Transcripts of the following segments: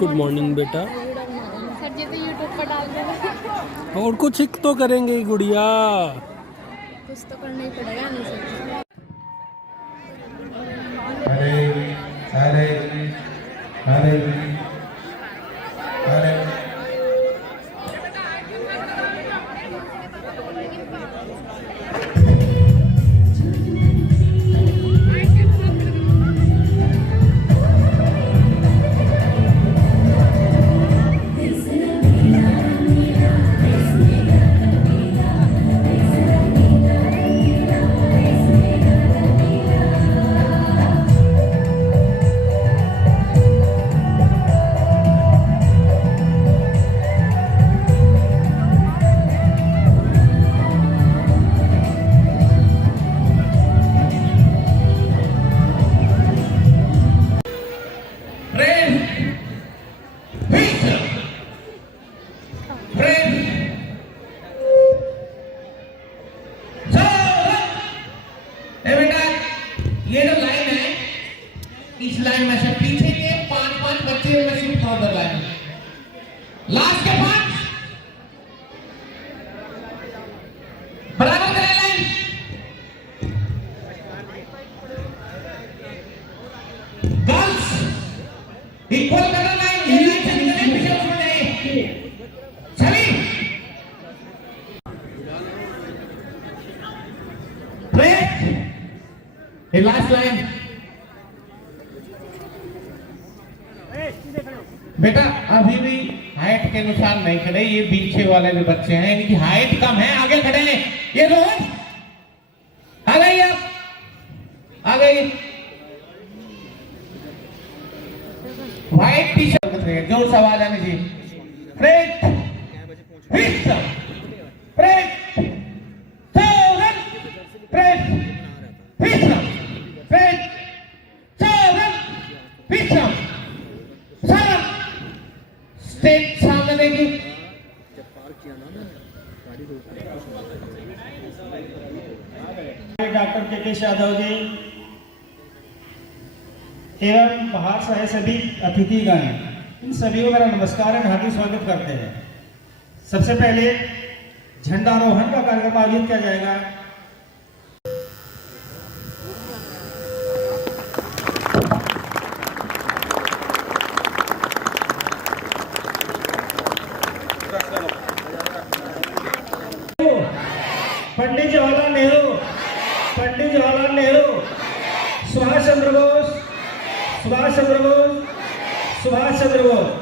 Good morning बेटा। Sir जी तो YouTube पर डाल देगा। और कुछ तो करेंगे गुड़िया। कुछ तो करना ही पड़ेगा नहीं सर। हरे हरे हरे हरे ये जो लाइन है, इस लाइन में से पीछे के 5-5 बच्चे में से उठाओ लाइन, लास्ट के 5 बराबर करें लाइन। गर्ल्स इक्वल करना लाइन, ये लाइन से निकले पीछे उसमें जाइए सभी। ये लास्ट लाइन बेटा, अभी भी हाइट के अनुसार नहीं खड़े, ये पीछे वाले जो बच्चे हैं इनकी हाइट कम है, आगे खड़े हैं। ये रोज आ गई, आप आ गई। व्हाइट टी शर्ट जोर से आवाज आनी चाहिए। Freight hit freight seven freight hit freight seven hit seven state सामने देखिए। डॉक्टर के यादव जी एवं बाहर से आए सभी अतिथिगण, इन सभी को मेरा नमस्कार है, हार्दिक स्वागत करते हैं। सबसे पहले झंडारोहण का कार्यक्रम आयोजित किया जाएगा। पंडित जवाहरलाल नेहरू, पंडित जवाहरलाल नेहरू, सुभाष चंद्र बोस, सुभाष चंद्र बोस, सुभाष चंद्र बोस।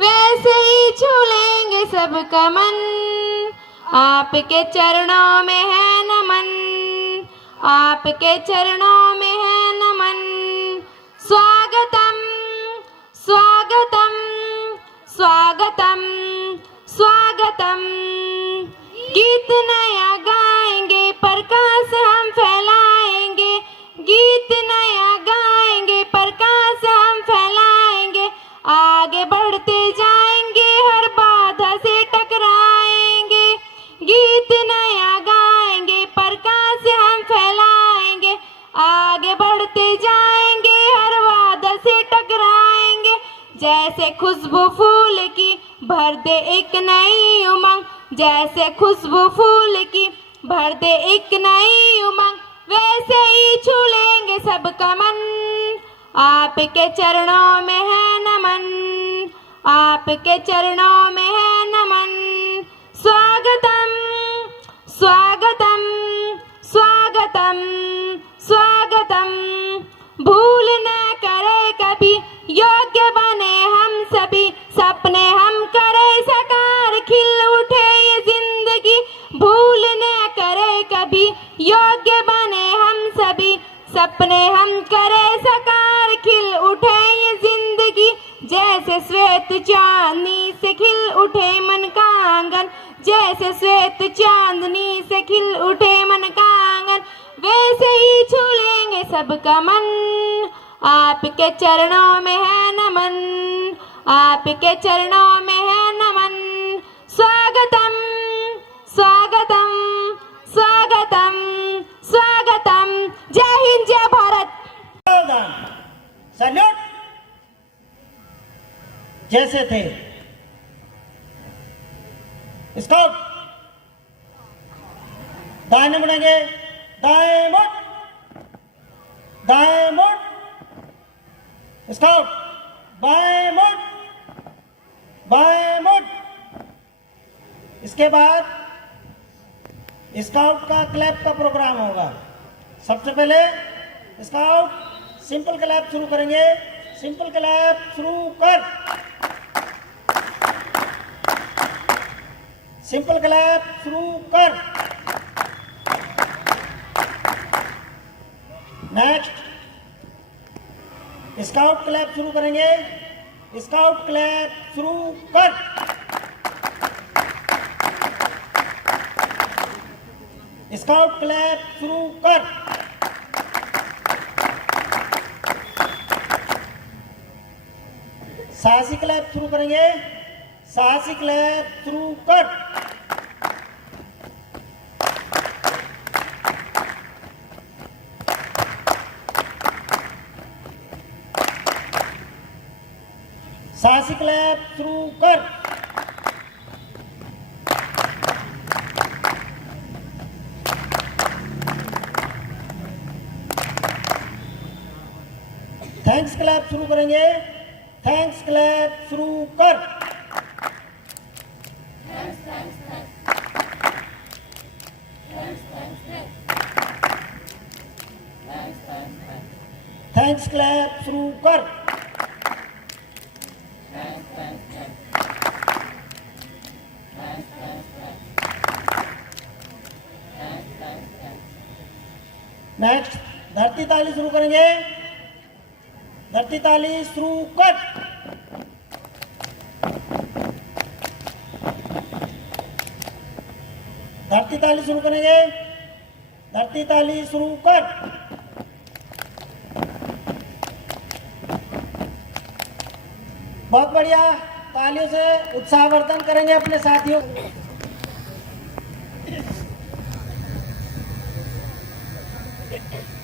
वैसे ही छू लेंगे सबका मन, आपके चरणों में है नमन, आपके चरणों में है नमन। स्वागतम स्वागतम स्वागतम स्वागतम। गीत नया गाएंगे, प्रकाश हम फैलाएंगे, गीत नया गाएंगे, प्रकाश हम फैलाएंगे। फूल की भर दे एक नई उमंग, जैसे खुशबू फूल की भर दे एक नई उमंग, वैसे ही छू लेंगे सबका मन। आपके चरणों में है नमन, आपके चरणों में है नमन। स्वागतम स्वागतम स्वागतम स्वागतम। भूल न करे कभी, योग्य बने हम सभी, सपने हम करे साकार, खिल उठे ये जिंदगी। भूल न करे कभी, योग्य बने हम सभी, सपने हम करे साकार, खिल उठे ये जिंदगी। जैसे श्वेत चांदनी से खिल उठे मन का आंगन, जैसे श्वेत चांदनी से खिल उठे मन का आंगन, वैसे ही छू लेंगे सबका मन। आपके चरणों में है नमन, आपके चरणों में है नमन। स्वागतम स्वागतम स्वागतम स्वागतम। जय हिंद जय भारत। सैल्यूट। जैसे थे स्काउट, दाएं मुड़ेंगे, दाएं मुड़, दाएं मुड़। स्काउट बाएं मुड़, बाएं मुड़। इसके बाद स्काउट का क्लैप का प्रोग्राम होगा। सबसे पहले स्काउट सिंपल क्लैप शुरू करेंगे। सिंपल क्लैप शुरू कर। सिंपल क्लैप शुरू कर। नेक्स्ट स्काउट क्लैप शुरू करेंगे। स्काउट क्लैप शुरू कर। स्काउट क्लैप शुरू कर। साहसी क्लैप शुरू करेंगे। साहसी क्लैप शुरू कर। साहसी क्लैप शुरू कर। थैंक्स क्लैप शुरू करेंगे। थैंक्स क्लैप शुरू कर। थैंक्स क्लैप शुरू कर। नेक्स्ट धरती ताली शुरू करेंगे। धरती ताली शुरू कर। धरती ताली शुरू करेंगे। धरती ताली शुरू कर। बहुत बढ़िया। तालियों से उत्साहवर्धन करेंगे अपने साथियों।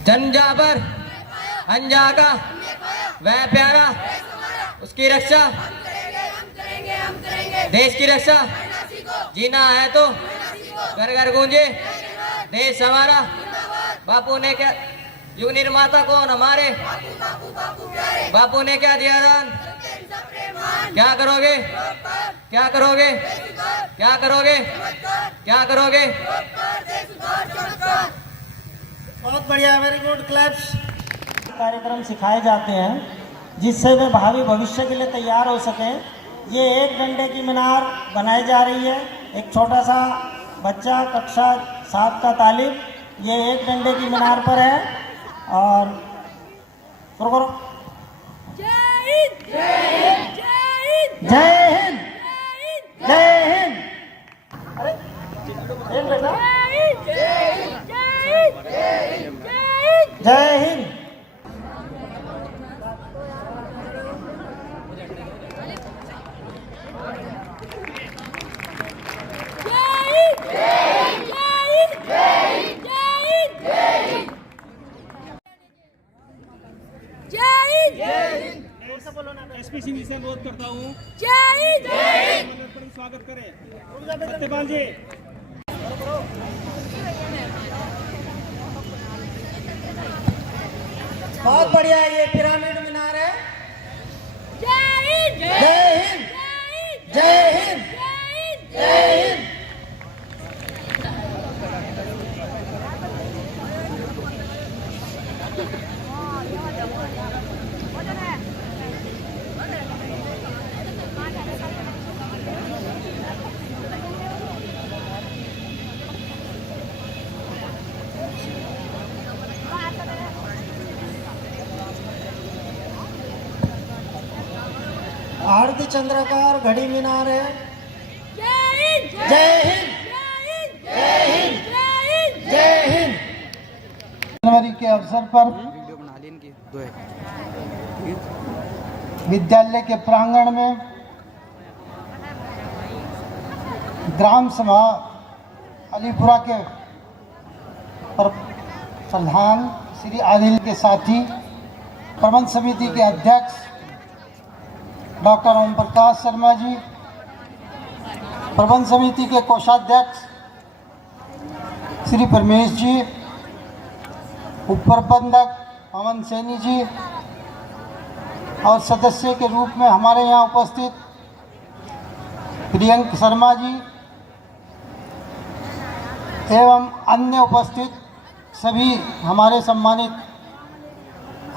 जन जाबर अनजागा वह प्यारा, उसकी रक्षा देश की रक्षा। जीना है तो घर घर गूंजे देश हमारा। बापू ने क्या युग निर्माता कौन हमारे, बापू ने क्या दिया दान, क्या करोगे क्या करोगे क्या करोगे क्या करोगे। बहुत बढ़िया, वेरी गुड, क्लैप्स। कार्यक्रम सिखाए जाते हैं जिससे वे भावी भविष्य के लिए तैयार हो सकें। ये एक डंडे की मीनार बनाई जा रही है। एक छोटा सा बच्चा कक्षा 7 का तालिब ये एक डंडे की मीनार पर है। और करो जय हिंद जय हिंद जय हिंद जय हिंद। अरे एक बेटा जय हिंद। जी से अनुरोध करता हूँ जय हिंद स्वागत करें सत्यपाल जी। बहुत बढ़िया, ये पिरामिड मीनार है। जय हिंद जय हिंद जय हिंद जय हिंद। आरती चंद्राकार घड़ी मीनार है। जय हिंद जय हिंद जय हिंद जय हिंद। जनवरी के अवसर पर विद्यालय के प्रांगण में ग्राम सभा अलीपुरा के प्रधान श्री आदिल के साथी, प्रबंध समिति के अध्यक्ष डॉक्टर ओम प्रकाश शर्मा जी, प्रबंध समिति के कोषाध्यक्ष श्री परमेश जी, उप प्रबंधक पवन सैनी जी और सदस्य के रूप में हमारे यहाँ उपस्थित प्रियंक शर्मा जी एवं अन्य उपस्थित सभी हमारे सम्मानित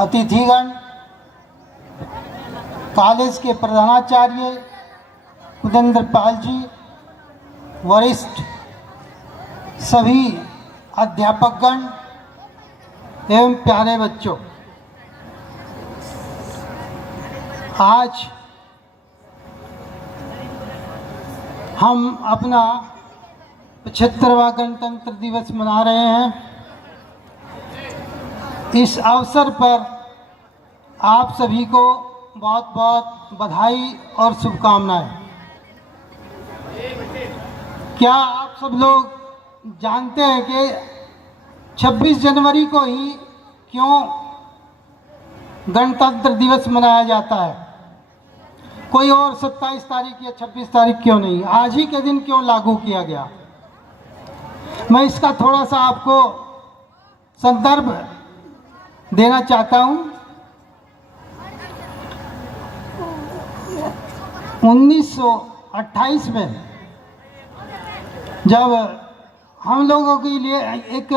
अतिथिगण, कॉलेज के प्रधानाचार्य उदेंद्र पाल जी, वरिष्ठ सभी अध्यापकगण एवं प्यारे बच्चों, आज हम अपना 75वां गणतंत्र दिवस मना रहे हैं। इस अवसर पर आप सभी को बहुत बहुत बधाई और शुभकामनाएं। क्या आप सब लोग जानते हैं कि 26 जनवरी को ही क्यों गणतंत्र दिवस मनाया जाता है? कोई और 27 तारीख या 26 तारीख क्यों नहीं? आज ही के दिन क्यों लागू किया गया? मैं इसका थोड़ा सा आपको संदर्भ देना चाहता हूं। 1928 में जब हम लोगों के लिए एक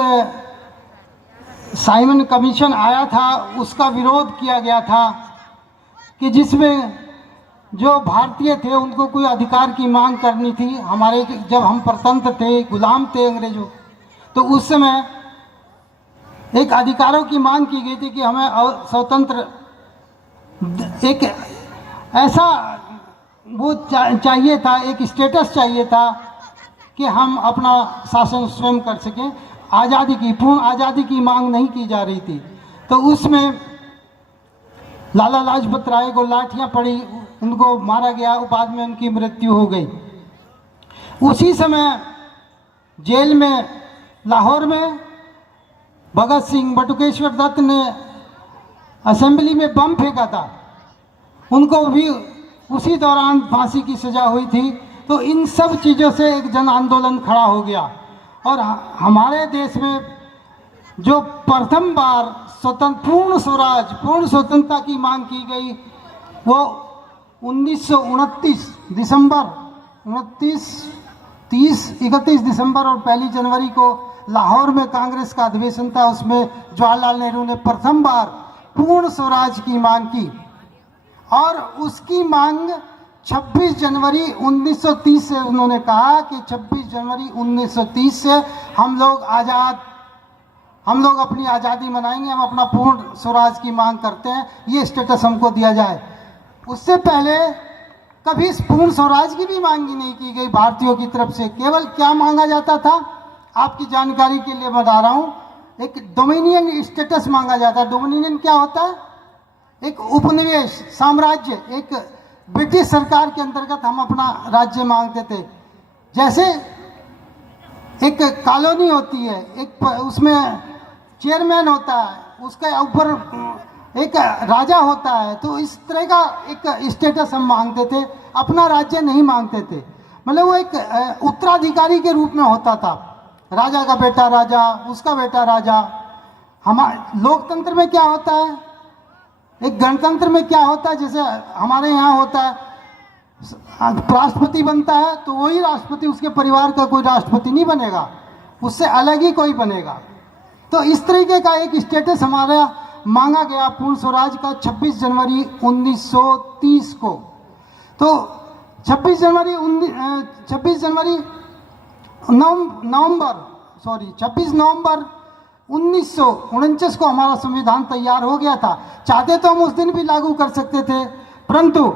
साइमन कमीशन आया था, उसका विरोध किया गया था कि जिसमें जो भारतीय थे उनको कोई अधिकार की मांग करनी थी। हमारे जब हम परतंत्र थे, गुलाम थे अंग्रेजों, तो उस समय एक अधिकारों की मांग की गई थी कि हमें स्वतंत्र एक ऐसा वो चाहिए था, एक स्टेटस चाहिए था कि हम अपना शासन स्वयं कर सकें। आज़ादी की, पूर्ण आज़ादी की मांग नहीं की जा रही थी। तो उसमें लाला लाजपत राय को लाठियां पड़ी, उनको मारा गया, बाद में उनकी मृत्यु हो गई। उसी समय जेल में लाहौर में भगत सिंह, बटुकेश्वर दत्त ने असेंबली में बम फेंका था, उनको भी उसी दौरान फांसी की सजा हुई थी। तो इन सब चीज़ों से एक जन आंदोलन खड़ा हो गया और हमारे देश में जो प्रथम बार पूर्ण स्वराज, पूर्ण स्वतंत्रता की मांग की गई, वो 1929 दिसंबर 31 दिसंबर और 1 जनवरी को लाहौर में कांग्रेस का अधिवेशन था। उसमें जवाहरलाल नेहरू ने प्रथम बार पूर्ण स्वराज की मांग की और उसकी मांग 26 जनवरी 1930 से उन्होंने कहा कि 26 जनवरी 1930 से हम लोग अपनी आज़ादी मनाएंगे, हम अपना पूर्ण स्वराज की मांग करते हैं, ये स्टेटस हमको दिया जाए। उससे पहले कभी पूर्ण स्वराज की भी मांग नहीं की गई भारतीयों की तरफ से। केवल क्या मांगा जाता था, आपकी जानकारी के लिए बता रहा हूँ, एक डोमिनियन स्टेटस मांगा जाता है। डोमिनियन क्या होता है? एक उपनिवेश, साम्राज्य, एक ब्रिटिश सरकार के अंतर्गत हम अपना राज्य मांगते थे। जैसे एक कॉलोनी होती है, एक उसमें चेयरमैन होता है, उसके ऊपर एक राजा होता है, तो इस तरह का एक स्टेटस हम मांगते थे, अपना राज्य नहीं मांगते थे। मतलब वो एक उत्तराधिकारी के रूप में होता था, राजा का बेटा राजा, उसका बेटा राजा। हमारे लोकतंत्र में क्या होता है, एक गणतंत्र में क्या होता है, जैसे हमारे यहाँ होता है राष्ट्रपति बनता है तो वही राष्ट्रपति, उसके परिवार का कोई राष्ट्रपति नहीं बनेगा, उससे अलग ही कोई बनेगा। तो इस तरीके का एक स्टेटस हमारा मांगा गया पूर्ण स्वराज का 26 जनवरी 1930 को। तो 26 नवंबर 1949 को हमारा संविधान तैयार हो गया था। चाहते तो हम उस दिन भी लागू कर सकते थे, परंतु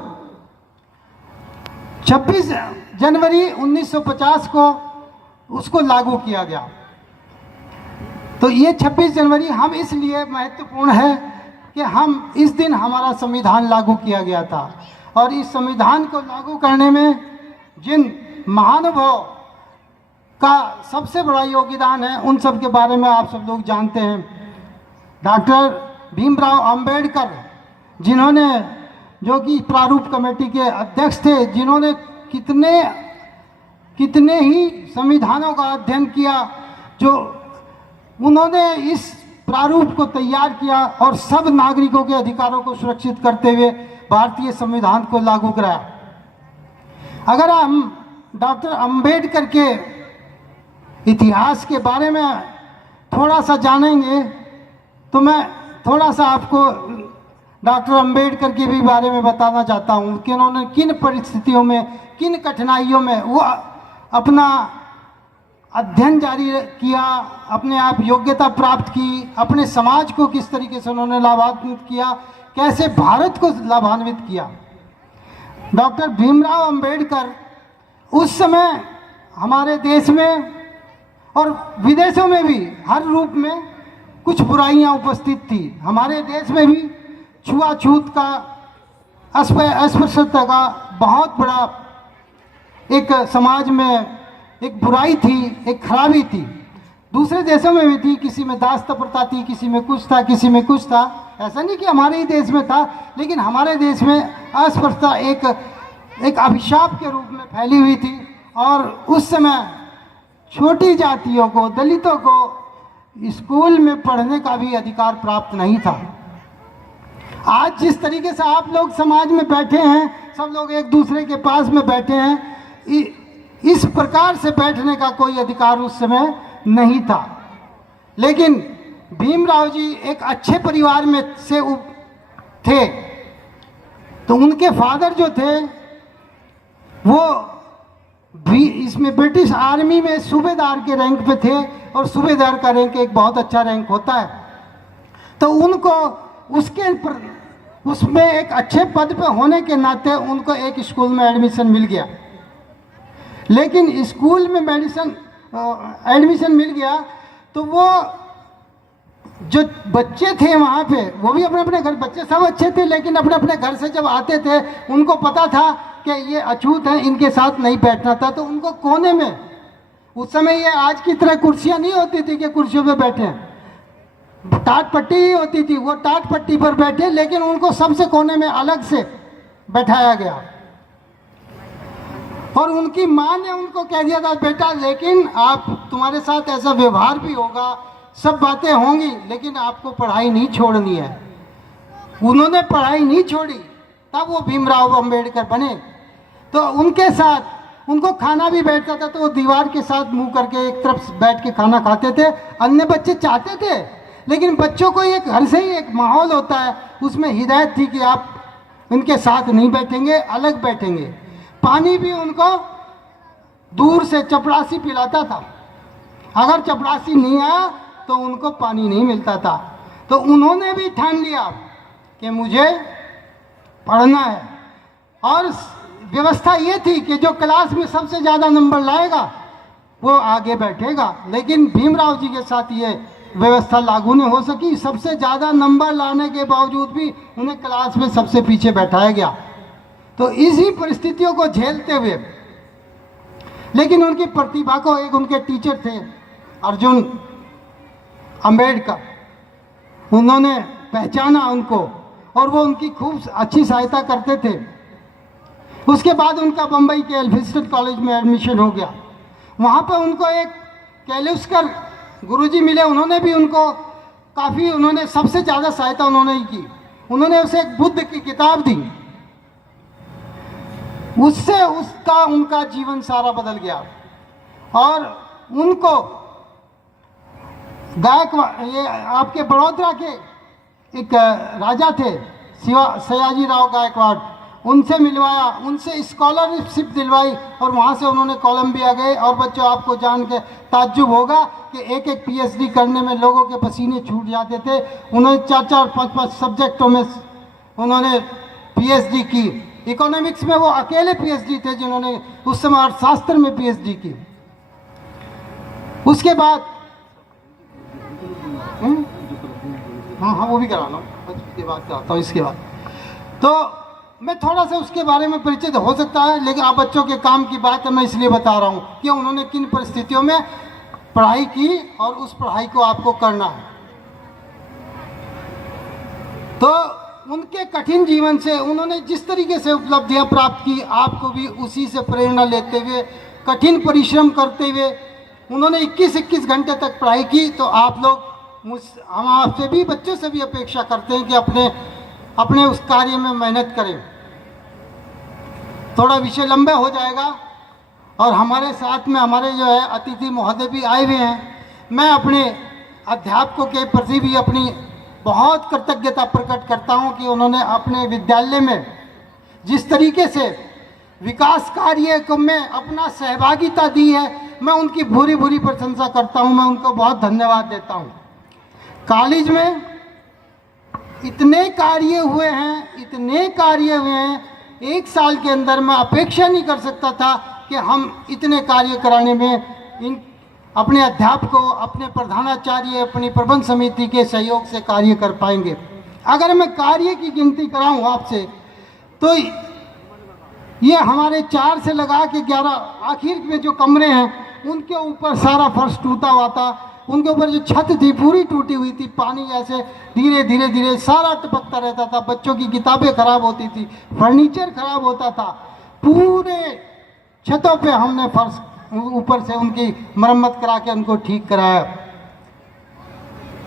26 जनवरी 1950 को उसको लागू किया गया। तो ये 26 जनवरी हम इसलिए महत्वपूर्ण है कि हम इस दिन हमारा संविधान लागू किया गया था, और इस संविधान को लागू करने में जिन महानुभाव का सबसे बड़ा योगदान है उन सब के बारे में आप सब लोग जानते हैं। डॉक्टर भीमराव अंबेडकर, जिन्होंने, जो कि प्रारूप कमेटी के अध्यक्ष थे, जिन्होंने कितने ही संविधानों का अध्ययन किया, जो उन्होंने इस प्रारूप को तैयार किया और सब नागरिकों के अधिकारों को सुरक्षित करते हुए भारतीय संविधान को लागू कराया। अगर हम डॉक्टर अंबेडकर के इतिहास के बारे में थोड़ा सा जानेंगे तो मैं थोड़ा सा आपको डॉक्टर अंबेडकर के भी बारे में बताना चाहता हूँ कि उन्होंने किन परिस्थितियों में, किन कठिनाइयों में वो अपना अध्ययन जारी किया, अपने आप योग्यता प्राप्त की, अपने समाज को किस तरीके से उन्होंने लाभान्वित किया, कैसे भारत को लाभान्वित किया। डॉक्टर भीमराव अंबेडकर उस समय हमारे देश में और विदेशों में भी हर रूप में कुछ बुराइयां उपस्थित थी। हमारे देश में भी छुआछूत का, अस्पृश्यता का बहुत बड़ा एक समाज में एक बुराई थी, एक खराबी थी। दूसरे देशों में भी थी, किसी में दास्ता प्रथा थी, किसी में कुछ था, किसी में कुछ था। ऐसा नहीं कि हमारे ही देश में था, लेकिन हमारे देश में अस्पृश्यता एक अभिशाप के रूप में फैली हुई थी, और उस समय छोटी जातियों को, दलितों को स्कूल में पढ़ने का भी अधिकार प्राप्त नहीं था। आज जिस तरीके से आप लोग समाज में बैठे हैं, सब लोग एक दूसरे के पास में बैठे हैं, इस प्रकार से बैठने का कोई अधिकार उस समय नहीं था। लेकिन भीमराव जी एक अच्छे परिवार में से थे, तो उनके फादर जो थे वो भी इसमें ब्रिटिश आर्मी में सूबेदार के रैंक पे थे, और सूबेदार का रैंक एक बहुत अच्छा रैंक होता है। तो उनको उसमें एक अच्छे पद पे होने के नाते उनको एक स्कूल में एडमिशन मिल गया। लेकिन स्कूल में एडमिशन मिल गया तो वो जो बच्चे थे वहाँ पे, वो भी अपने अपने घर, बच्चे सब अच्छे थे, लेकिन अपने अपने घर से जब आते थे उनको पता था कि ये अछूत हैं, इनके साथ नहीं बैठना था। तो उनको कोने में, उस समय ये आज की तरह कुर्सियाँ नहीं होती थी कि कुर्सियों पे बैठे, टाट पट्टी ही होती थी, वो टाट पट्टी पर बैठे, लेकिन उनको सबसे कोने में अलग से बैठाया गया। और उनकी माँ ने उनको कह दिया था, बेटा लेकिन आप, तुम्हारे साथ ऐसा व्यवहार भी होगा, सब बातें होंगी, लेकिन आपको पढ़ाई नहीं छोड़नी है। उन्होंने पढ़ाई नहीं छोड़ी, तब वो भीमराव अंबेडकर बने। तो उनके साथ उनको खाना भी बैठता था तो वो दीवार के साथ मुंह करके एक तरफ बैठ के खाना खाते थे। अन्य बच्चे चाहते थे, लेकिन बच्चों को एक घर से ही एक माहौल होता है, उसमें हिदायत थी कि आप इनके साथ नहीं बैठेंगे, अलग बैठेंगे। पानी भी उनको दूर से चपरासी पिलाता था, अगर चपरासी नहीं आया तो उनको पानी नहीं मिलता था। तो उन्होंने भी ठान लिया कि मुझे पढ़ना है, और व्यवस्था ये थी कि जो क्लास में सबसे ज़्यादा नंबर लाएगा वो आगे बैठेगा। लेकिन भीमराव जी के साथ ये व्यवस्था लागू नहीं हो सकी। सबसे ज़्यादा नंबर लाने के बावजूद भी उन्हें क्लास में सबसे पीछे बैठाया गया। तो इसी परिस्थितियों को झेलते हुए, लेकिन उनकी प्रतिभा को, एक उनके टीचर थे अर्जुन अंबेडकर, उन्होंने पहचाना उनको और वो उनकी खूब अच्छी सहायता करते थे। उसके बाद उनका बम्बई के एल्फिंस्टन कॉलेज में एडमिशन हो गया। वहाँ पर उनको एक कैलुस्कर गुरुजी मिले, उन्होंने भी उनको काफ़ी, उन्होंने सबसे ज़्यादा सहायता उन्होंने ही की। उन्होंने उसे एक बुद्ध की किताब दी, उससे उनका जीवन सारा बदल गया। और उनको ये आपके बड़ौदा के एक राजा थे सयाजी राव गायकवाड़, उनसे मिलवाया, उनसे स्कॉलरशिप दिलवाई और वहाँ से उन्होंने कोलंबिया गए। और बच्चों, आपको जान के ताज्जुब होगा कि एक एक पीएचडी करने में लोगों के पसीने छूट जाते थे। उन्होंने 4-4, 5-5 सब्जेक्टों में उन्होंने पीएचडी की। इकोनॉमिक्स में वो अकेले पीएचडी थे जिन्होंने उस समय अर्थशास्त्र में पीएचडी की। उसके बाद हाँ वो भी करा लो, उसके बाद कराता हूँ। इसके बाद तो मैं थोड़ा सा उसके बारे में परिचित हो सकता है, लेकिन आप बच्चों के काम की बात है, मैं इसलिए बता रहा हूँ कि उन्होंने किन परिस्थितियों में पढ़ाई की और उस पढ़ाई को आपको करना है। तो उनके कठिन जीवन से उन्होंने जिस तरीके से उपलब्धियां प्राप्त की, आपको भी उसी से प्रेरणा लेते हुए, कठिन परिश्रम करते हुए उन्होंने 21-21 घंटे तक पढ़ाई की। तो आप लोग हम आपसे भी, बच्चों से भी अपेक्षा करते हैं कि अपने उस कार्य में मेहनत करें। थोड़ा विषय लंबा हो जाएगा और हमारे साथ में हमारे जो है अतिथि महोदय भी आए हुए हैं। मैं अपने अध्यापकों के प्रति भी अपनी बहुत कृतज्ञता प्रकट करता हूं कि उन्होंने अपने विद्यालय में जिस तरीके से विकास कार्य को में अपना सहभागिता दी है, मैं उनकी भूरी भूरी प्रशंसा करता हूं। मैं उनको बहुत धन्यवाद देता हूं। कॉलेज में इतने कार्य हुए हैं, एक साल के अंदर मैं अपेक्षा नहीं कर सकता था कि हम इतने कार्य कराने में अपने अध्यापकों, अपने प्रधानाचार्य, अपनी प्रबंध समिति के सहयोग से कार्य कर पाएंगे। अगर मैं कार्य की गिनती कराऊं आपसे तो ये हमारे 4 से लगा के 11 आखिर में जो कमरे हैं उनके ऊपर सारा फर्श टूटा हुआ था, उनके ऊपर जो छत थी पूरी टूटी हुई थी, पानी ऐसे धीरे धीरे सारा टपकता रहता था, बच्चों की किताबें खराब होती थी, फर्नीचर खराब होता था, पूरे छतों पे हमने फर्श ऊपर से उनकी मरम्मत करा के उनको ठीक कराया।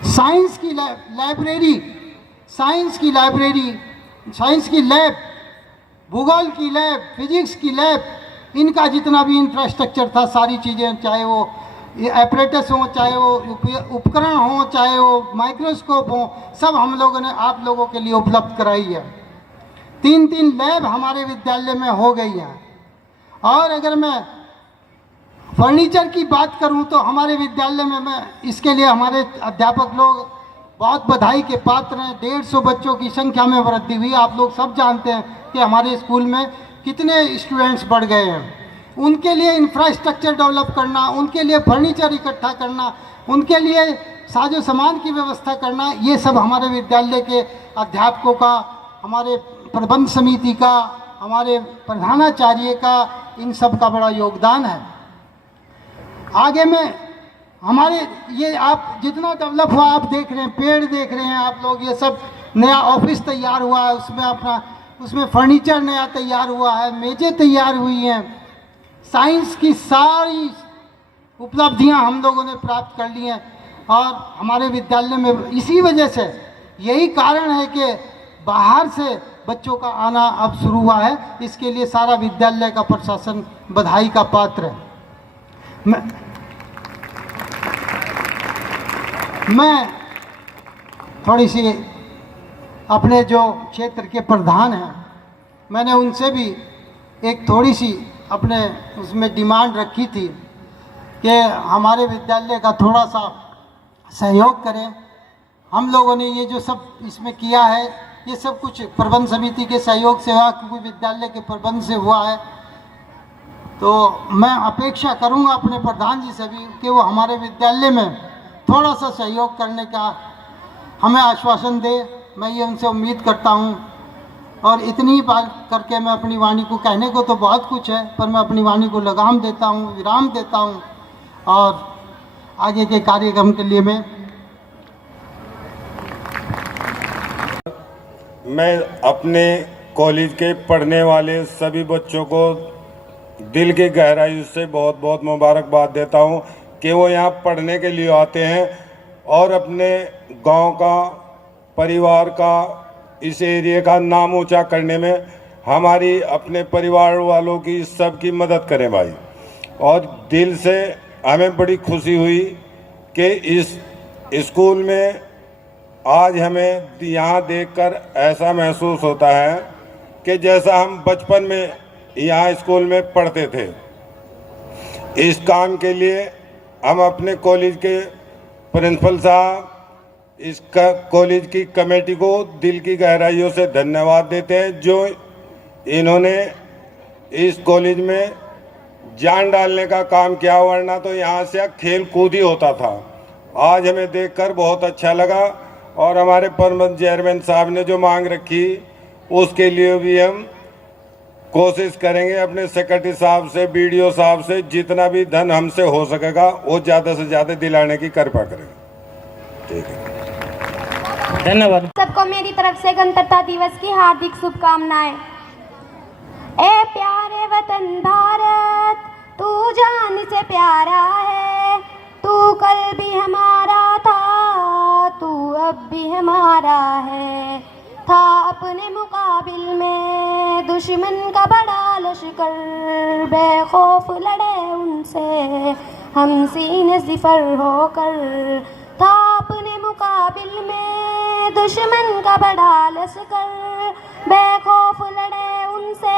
साइंस की लैब, भूगोल की लैब, फिजिक्स की लैब, इनका जितना भी इंफ्रास्ट्रक्चर था, सारी चीज़ें, चाहे वो एपरेटस हो, चाहे वो उपकरण हो, चाहे वो माइक्रोस्कोप हो, सब हम लोगों ने आप लोगों के लिए उपलब्ध कराई है। 3-3 लैब हमारे विद्यालय में हो गई हैं। और अगर मैं फर्नीचर की बात करूं तो हमारे विद्यालय में, मैं इसके लिए हमारे अध्यापक लोग बहुत बधाई के पात्र हैं। 150 बच्चों की संख्या में वृद्धि हुई। आप लोग सब जानते हैं कि हमारे स्कूल में कितने स्टूडेंट्स बढ़ गए हैं। उनके लिए इंफ्रास्ट्रक्चर डेवलप करना, उनके लिए फर्नीचर इकट्ठा करना, उनके लिए साजो सामान की व्यवस्था करना, ये सब हमारे विद्यालय के अध्यापकों का, हमारे प्रबंध समिति का, हमारे प्रधानाचार्य का, इन सब का बड़ा योगदान है। आगे में हमारे ये आप जितना डेवलप हुआ आप देख रहे हैं, पेड़ देख रहे हैं आप लोग, ये सब नया ऑफिस तैयार हुआ है, उसमें फर्नीचर नया तैयार हुआ है, मेज़ें तैयार हुई हैं। साइंस की सारी उपलब्धियां हम लोगों ने प्राप्त कर ली हैं। और हमारे विद्यालय में इसी वजह से, यही कारण है कि बाहर से बच्चों का आना अब शुरू हुआ है। इसके लिए सारा विद्यालय का प्रशासन बधाई का पात्र है। मैं थोड़ी सी अपने जो क्षेत्र के प्रधान हैं, मैंने उनसे भी एक थोड़ी सी अपने उसमें डिमांड रखी थी कि हमारे विद्यालय का थोड़ा सा सहयोग करें। हम लोगों ने ये जो सब इसमें किया है, ये सब कुछ प्रबंध समिति के सहयोग से हुआ, क्योंकि विद्यालय के प्रबंध से हुआ है। तो मैं अपेक्षा करूंगा अपने प्रधान जी से भी कि वो हमारे विद्यालय में थोड़ा सा सहयोग करने का हमें आश्वासन दे। मैं ये उनसे उम्मीद करता हूं। और इतनी बात करके मैं अपनी वाणी को, कहने को तो बहुत कुछ है, पर मैं अपनी वाणी को लगाम देता हूं, विराम देता हूं। और आगे के कार्यक्रम के लिए मैं मैं अपने कॉलेज के पढ़ने वाले सभी बच्चों को दिल की गहराई से बहुत बहुत मुबारकबाद देता हूं कि वो यहाँ पढ़ने के लिए आते हैं और अपने गांव का, परिवार का, इस एरिया का नाम ऊंचा करने में हमारी अपने परिवार वालों की सबकी मदद करें भाई। और दिल से हमें बड़ी खुशी हुई कि इस स्कूल में आज हमें यहाँ देखकर ऐसा महसूस होता है कि जैसा हम बचपन में यहाँ स्कूल में पढ़ते थे। इस काम के लिए हम अपने कॉलेज के प्रिंसिपल साहब, इस कॉलेज की कमेटी को दिल की गहराइयों से धन्यवाद देते हैं जो इन्होंने इस कॉलेज में जान डालने का काम किया, वरना तो यहाँ से खेल कूद ही होता था। आज हमें देखकर बहुत अच्छा लगा और हमारे परमंत चेयरमैन साहब ने जो मांग रखी उसके लिए भी हम कोशिश करेंगे अपने सेक्रेटरी साहब से, बीडीओ साहब से जितना भी धन हमसे हो सकेगा वो ज़्यादा से ज़्यादा दिलाने की कृपा करेंगे। ठीक है, धन्यवाद। सबको मेरी तरफ से गणतंत्रता दिवस की हार्दिक शुभकामनाएं। ए प्यारे वतन भारत, तू जान से प्यारा है, तू कल भी हमारा था, तू अब भी हमारा है। था अपने मुकाबिल में दुश्मन का बड़ा लश्कर, बेखौफ लड़े उनसे हम सीने सिफर होकर। था अपने मुकाबिल में दुश्मन का बड़ा लश्कर, बेखौफ लड़े उनसे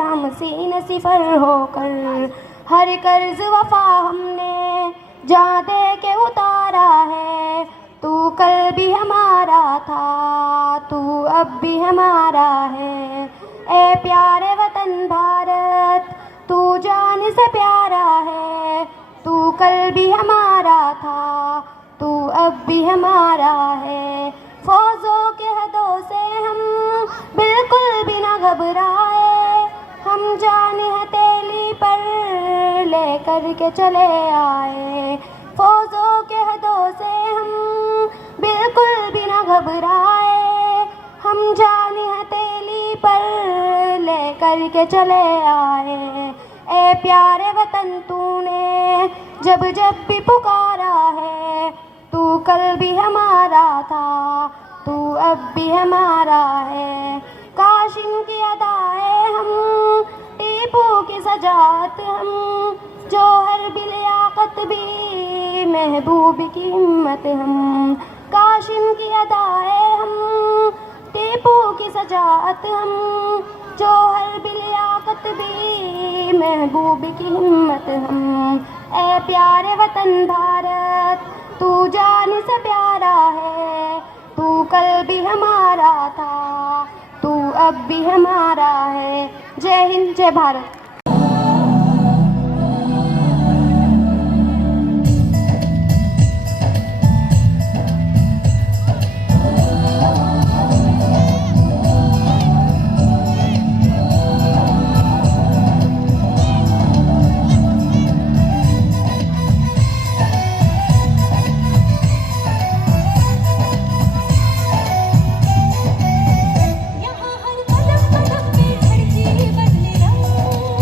हम सीने सिफर होकर। हर कर्ज वफा हमने जा दे के उतारा है, तू कल भी हमारा था, तू अब भी हमारा है। ए प्यारे वतन भारत, तू जान से प्यारा है, तू कल भी हमारा था, तू अब भी हमारा है। फौजों के हदों से हम बिल्कुल भी ना घबराए, हम जान हथेली पर लेकर के चले आए। फौजों के हदों से हम बिल्कुल भी ना घबराए, हम जान हथेली पर लेकर के चले आए। ए प्यारे वतन, तूने जब जब भी पुकारा है, तू कल भी हमारा था, तू अब भी हमारा है। काश इनकी अदाएं हम, टीपू की सजात हम, जौहर भी लियाकत भी, महबूब की हिम्मत हम। काश इनकी अदाएं हम, टीपू की सजात हम, जौहर भी लियाकत भी, महबूब की हिम्मत हम। ए प्यारे वतन भारत, तू जान से प्यारा है, तू कल भी हमारा था, तू अब भी हमारा है। जय हिंद, जय भारत। यहाँ हर कदम कदम पे धरती बदले रंग,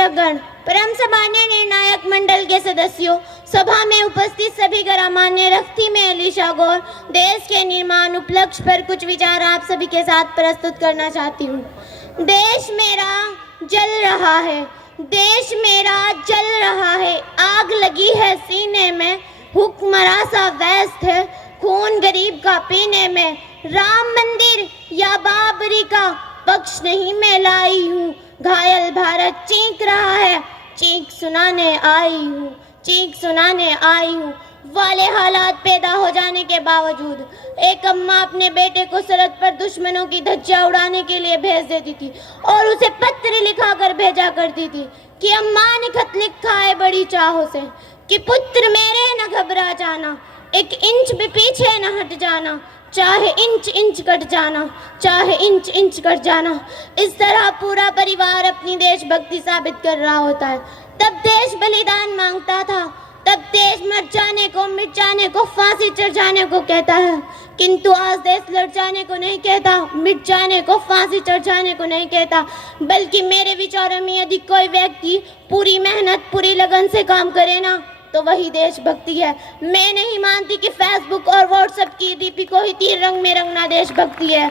शिक्षकगण, परम सभान्य निर्णायक मंडल के सदस्यों, सभा में उपस्थित सभी गणमान्य, रफ्ती में अलीशा गौर, देश के निर्माण उपलक्ष्य पर कुछ विचार आप सभी के साथ प्रस्तुत करना चाहती हूँ। देश मेरा जल रहा है, देश मेरा जल रहा है, आग लगी है सीने में, हुक्मरां सा व्यस्त है खून गरीब का पीने में, राम मंदिर या बाबरी का पक्ष नहीं मैं लाई हूँ, घायल भारत चीख रहा है, चीख सुनाने आई हूँ, चीख सुनाने आई हूँ। वाले हालात पैदा हो जाने के बावजूद एक अम्मा अपने बेटे को सरहद पर दुश्मनों की धज्जियां उड़ाने के लिए भेज देती थी और उसे पत्र लिखा कर भेजा करती थी कि अम्मा ने खत लिखा है बड़ी चाहों से कि पुत्र मेरे न घबरा जाना, एक इंच भी पीछे न हट जाना, चाहे इंच इंच कट जाना, चाहे इंच इंच कट जाना। इस तरह पूरा परिवार अपनी देशभक्ति साबित कर रहा होता है। तब देश बलिदान मांगता था, तब देश मर जाने को, मिट जाने को, फांसी चढ़ जाने को कहता है, किंतु आज देश लड़ जाने को नहीं कहता, मिट जाने को, फांसी चढ़ जाने को नहीं कहता, बल्कि मेरे विचारों में यदि कोई व्यक्ति पूरी मेहनत, पूरी लगन से काम करे ना, तो वही देशभक्ति है। मैं नहीं मानती कि फेसबुक और व्हाट्सएप की डीपी को ही तीर रंग में रंगना देशभक्ति है।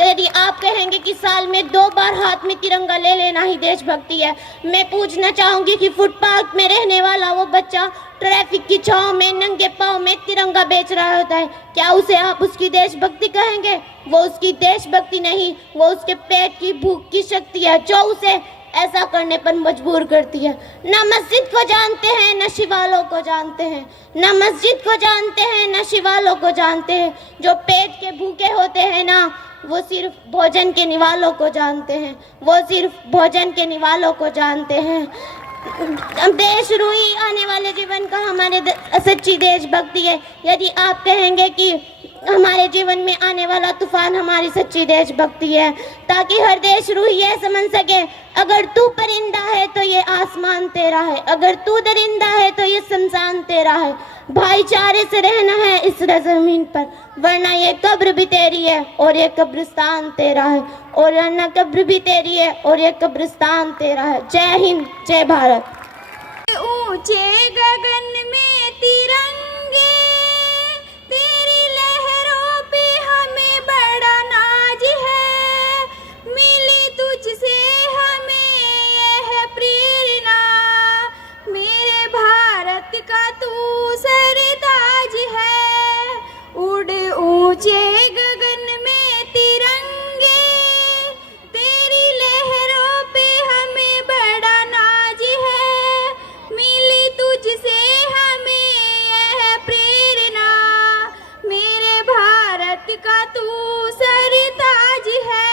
यदि आप कहेंगे कि साल में 2 बार हाथ में तिरंगा ले लेना ही देशभक्ति है, मैं पूछना चाहूंगी कि फुटपाथ में रहने वाला वो बच्चा ट्रैफिक की छांव में नंगे पांव में तिरंगा बेच रहा होता है, क्या उसे आप उसकी देशभक्ति कहेंगे? वो उसकी देशभक्ति नहीं, वो उसके पेट की भूख की शक्ति है जो उसे ऐसा करने पर मजबूर करती है। न मस्जिद को जानते हैं, न शिवालों को जानते हैं, न मस्जिद को जानते हैं, न शिवालों को जानते हैं। जो पेट के भूखे होते हैं ना, वो सिर्फ भोजन के निवालों को जानते हैं, वो सिर्फ भोजन के निवालों को जानते हैं। देश रूही आने वाले जीवन का हमारे सच्ची देशभक्ति है। यदि आप कहेंगे कि हमारे जीवन में आने वाला तूफान हमारी सच्ची देशभक्ति है, ताकि हर देश रूही यह समझ सके, अगर तू परिंदा है तो ये आसमान तेरा है, अगर तू दरिंदा है तो ये शमशान तेरा है। भाईचारे से रहना है इस ज़मीन पर, वरना ये कब्र भी तेरी है और ये कब्रिस्तान तेरा है, और वरना कब्र भी तेरी है और ये कब्रिस्तान तेरा है। जय हिंद, जय भारत। ऊंचे गगन में तिरंगे, तेरी लहरों पे हमें बड़ा नाज है, मिली तुझसे हमें यह प्रेरणा, मेरे भारत का तू सरताज है। उड़ ऊंचे गगन में तिरंगे, तेरी लहरों पे हमें बड़ा नाज है, मिली तुझसे हमें यह प्रेरणा, मेरे भारत का तू सरताज है।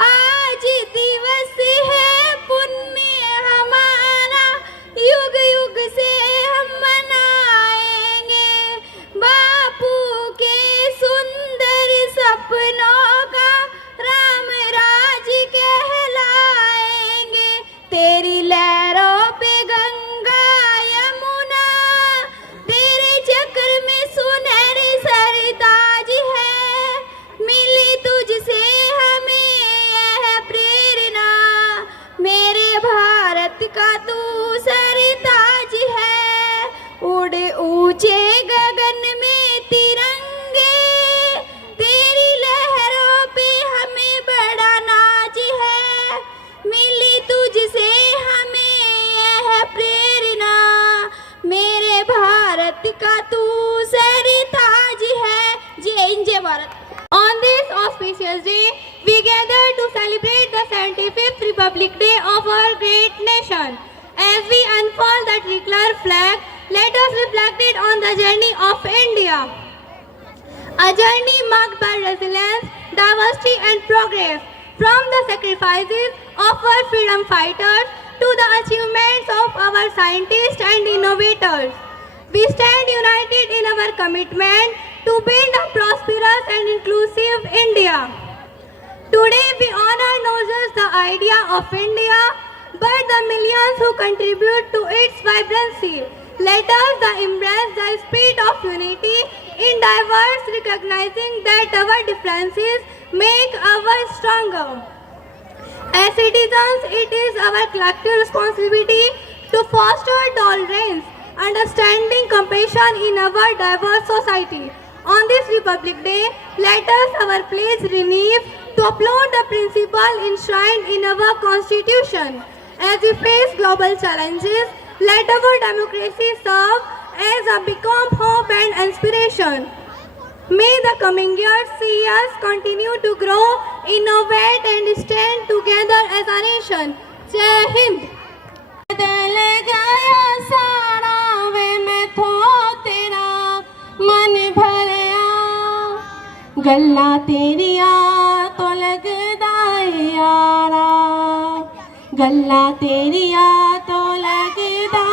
आज दिवस है पुण्य हमारा, युग युग से हम मनाएंगे, बापू के सुंदर सपनों का राम राज कहलाएंगे। तेरी लहरों पे गंगा यमुना, तेरे चक्र में सुनहरी सरताज है, मिली तुझसे हमें यह प्रेरणा, मेरे भारत का तू सरताज है। उड़ ऊंचे गगन में तिरंगे, तेरी लहरों पे हमें बड़ा नाज है, मिली तुझसे हमें यह प्रेरणा, मेरे भारत का तू सरताज है। जय हिंद, जय Bharat. On this auspicious day, we gather to celebrate the 75th Republic Day of our great nation. As we unfurl the tricolor flag, let us reflect on the journey of India. A journey marked by resilience, diversity and progress. From the sacrifices of our freedom fighters to the achievements of our scientists and innovators, we stand united in our commitment to build a prosperous and inclusive India. Today we honor not just the idea of India, but the millions who contribute to its vibrancy. Let us embrace the spirit of unity in diverse, recognizing that our differences make us stronger. As citizens, it is our collective responsibility to foster tolerance, understanding, compassion in our diverse society. On this Republic Day, let us our pledge renew to uphold the principle enshrined in our Constitution. As we face global challenges, let our democracy serve as a beacon of hope and inspiration. May the coming years see us continue to grow, innovate and stand together as a nation. Jai Hind. बदल गया सारा वे मैं थो तेरा मन भरया गल्ला तेरिया तो लगदा यारा गल्ला तेरिया तो लगदा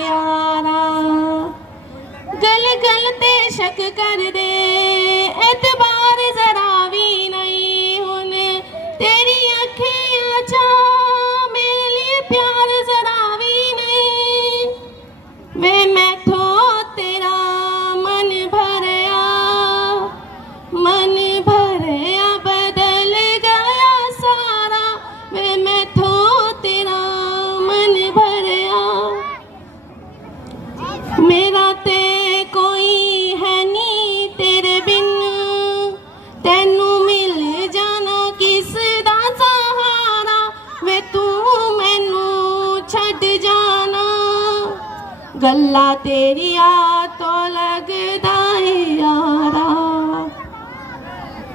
यारा गल गल ते शक कर दे एतबार जरा भी नहीं हुन तेरी अखियां चा मेरे लिए प्यार जरा भी नहीं वे मैं थो तेरा मन भरया बदल गया सारा वे मैं थो तेरा मन भरया मेरा ते कोई है नी तेरे बिन तेनू मिल जाना किस दा सहारा वे तू मैनू छड़ जाना गल्ला तेरिया तो लगदा यारा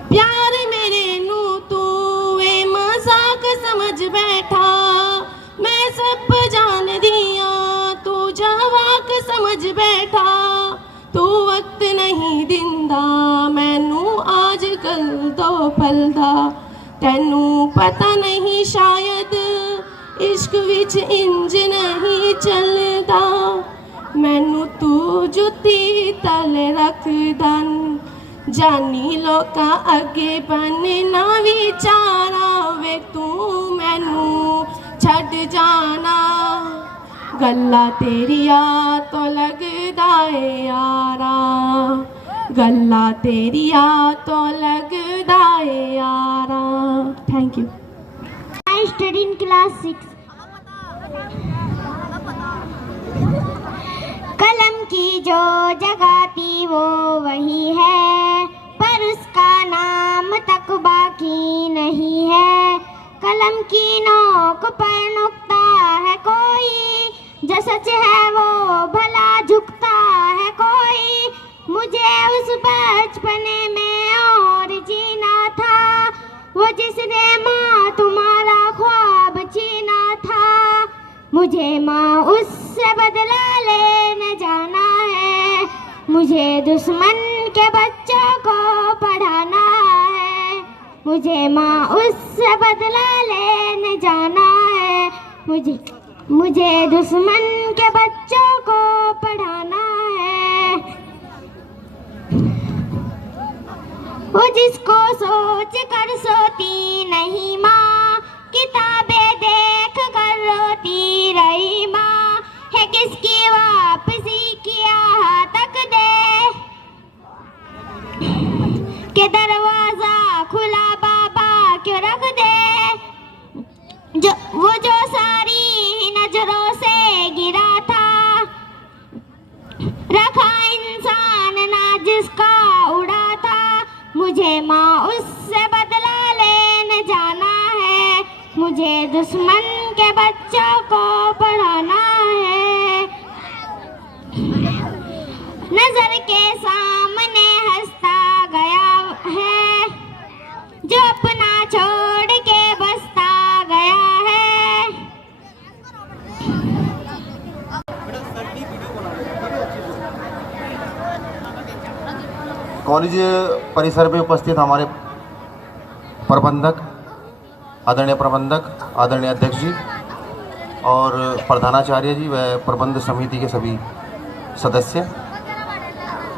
प्यार मेरे नू तू ए मजाक समझ बैठा मैं सब जान दिया तू जवाक समझ बैठा तू वक्त नहीं दिंदा मैनू आज कल दो पलदा तेनू पता नहीं शायद इश्क विच इंज नहीं चलदा मैनू तू जुत्ती तले रखदा जानी लोका अगे बनना विचारा वे तू मैनू छड़ जाना गल्ला तेरिया तो लगदा यारा गल्ला तेरिया तो लगदा यारा thank you I study in class 6. कलम की जो जगह थी वो वही है पर उसका नाम तक बाकी नहीं है कलम की नोक पर नुक्ता है कोई जो सच है वो भला झुकता है कोई मुझे उस बचपने में और जीना था वो जिसने माँ तुम्हारा ख्वाब छीना था मुझे माँ उससे बदला लेने जाना है मुझे दुश्मन के बच्चों को पढ़ाना है मुझे माँ उससे बदला लेने जाना है मुझे दुश्मन के बच्चों को पढ़ाना है वो जिसको सोच कर सोती नहीं माँ किताबें देख कर रोती रही माँ है किसकी वापसी की आह तक दे के दरवाजा खुला बाबा क्यों रख दे जो सारी नजरों से गिरा था रखा इंसान ना जिसका उड़ा था मुझे माँ उससे बदला लेने जाना है मुझे दुश्मन के बच्चों को पढ़ाना है नजर के सामने हंसता गया है जो अपना छोड़ के बसता गया है कॉलेज परिसर में उपस्थित हमारे प्रबंधक आदरणीय अध्यक्ष जी और प्रधानाचार्य जी व प्रबंध समिति के सभी सदस्य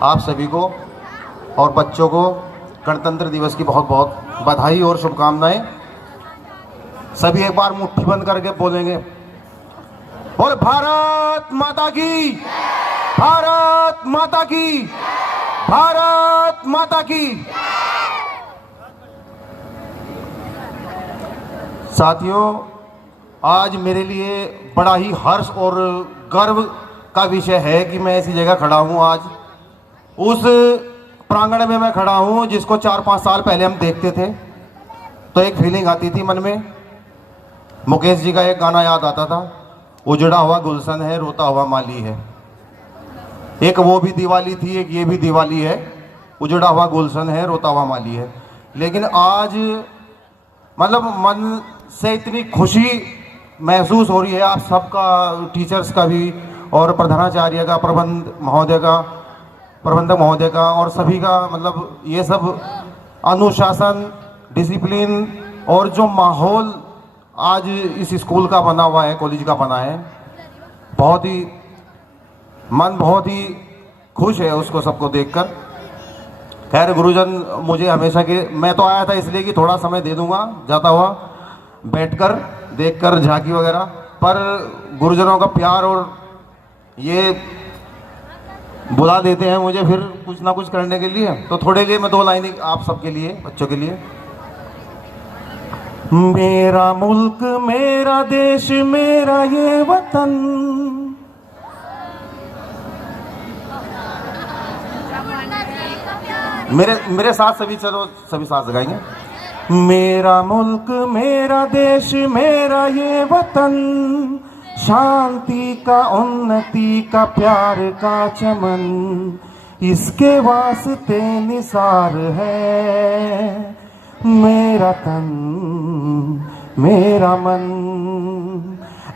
आप सभी को और बच्चों को गणतंत्र दिवस की बहुत बहुत बधाई और शुभकामनाएं सभी एक बार मुट्ठी बंद करके बोलेंगे बोल भारत माता की भारत माता की भारत माता की। साथियों, आज मेरे लिए बड़ा ही हर्ष और गर्व का विषय है कि मैं ऐसी जगह खड़ा हूँ। आज उस प्रांगण में मैं खड़ा हूँ जिसको 4-5 साल पहले हम देखते थे तो एक फीलिंग आती थी मन में। मुकेश जी का एक गाना याद आता था, उजड़ा हुआ गुलशन है, रोता हुआ माली है। एक वो भी दिवाली थी, एक ये भी दिवाली है, उजड़ा हुआ गुलशन है, रोता हुआ माली है। लेकिन आज मतलब मन से इतनी खुशी महसूस हो रही है, आप सबका, टीचर्स का भी और प्रधानाचार्य का, प्रबंधक महोदय का और सभी का, मतलब ये सब अनुशासन, डिसिप्लिन और जो माहौल आज इस स्कूल का बना हुआ है, कॉलेज का बना है, बहुत ही मन बहुत ही खुश है उसको सबको देखकर। खैर गुरुजन मुझे हमेशा के, मैं तो आया था इसलिए कि थोड़ा समय दे दूंगा जाता हुआ, बैठकर देखकर झांकी वगैरह, पर गुरुजनों का प्यार और ये बुला देते हैं मुझे फिर कुछ ना कुछ करने के लिए, तो थोड़े लिए मैं 2 लाइन आप सबके लिए, बच्चों के लिए। मेरा मुल्क, मेरा देश, मेरा ये वतन, मेरे साथ सभी, चलो सभी साथ गाएंगे। मेरा मुल्क, मेरा देश, मेरा ये वतन, शांति का, उन्नति का, प्यार का चमन, इसके वास्ते निसार है मेरा तन, मेरा मन।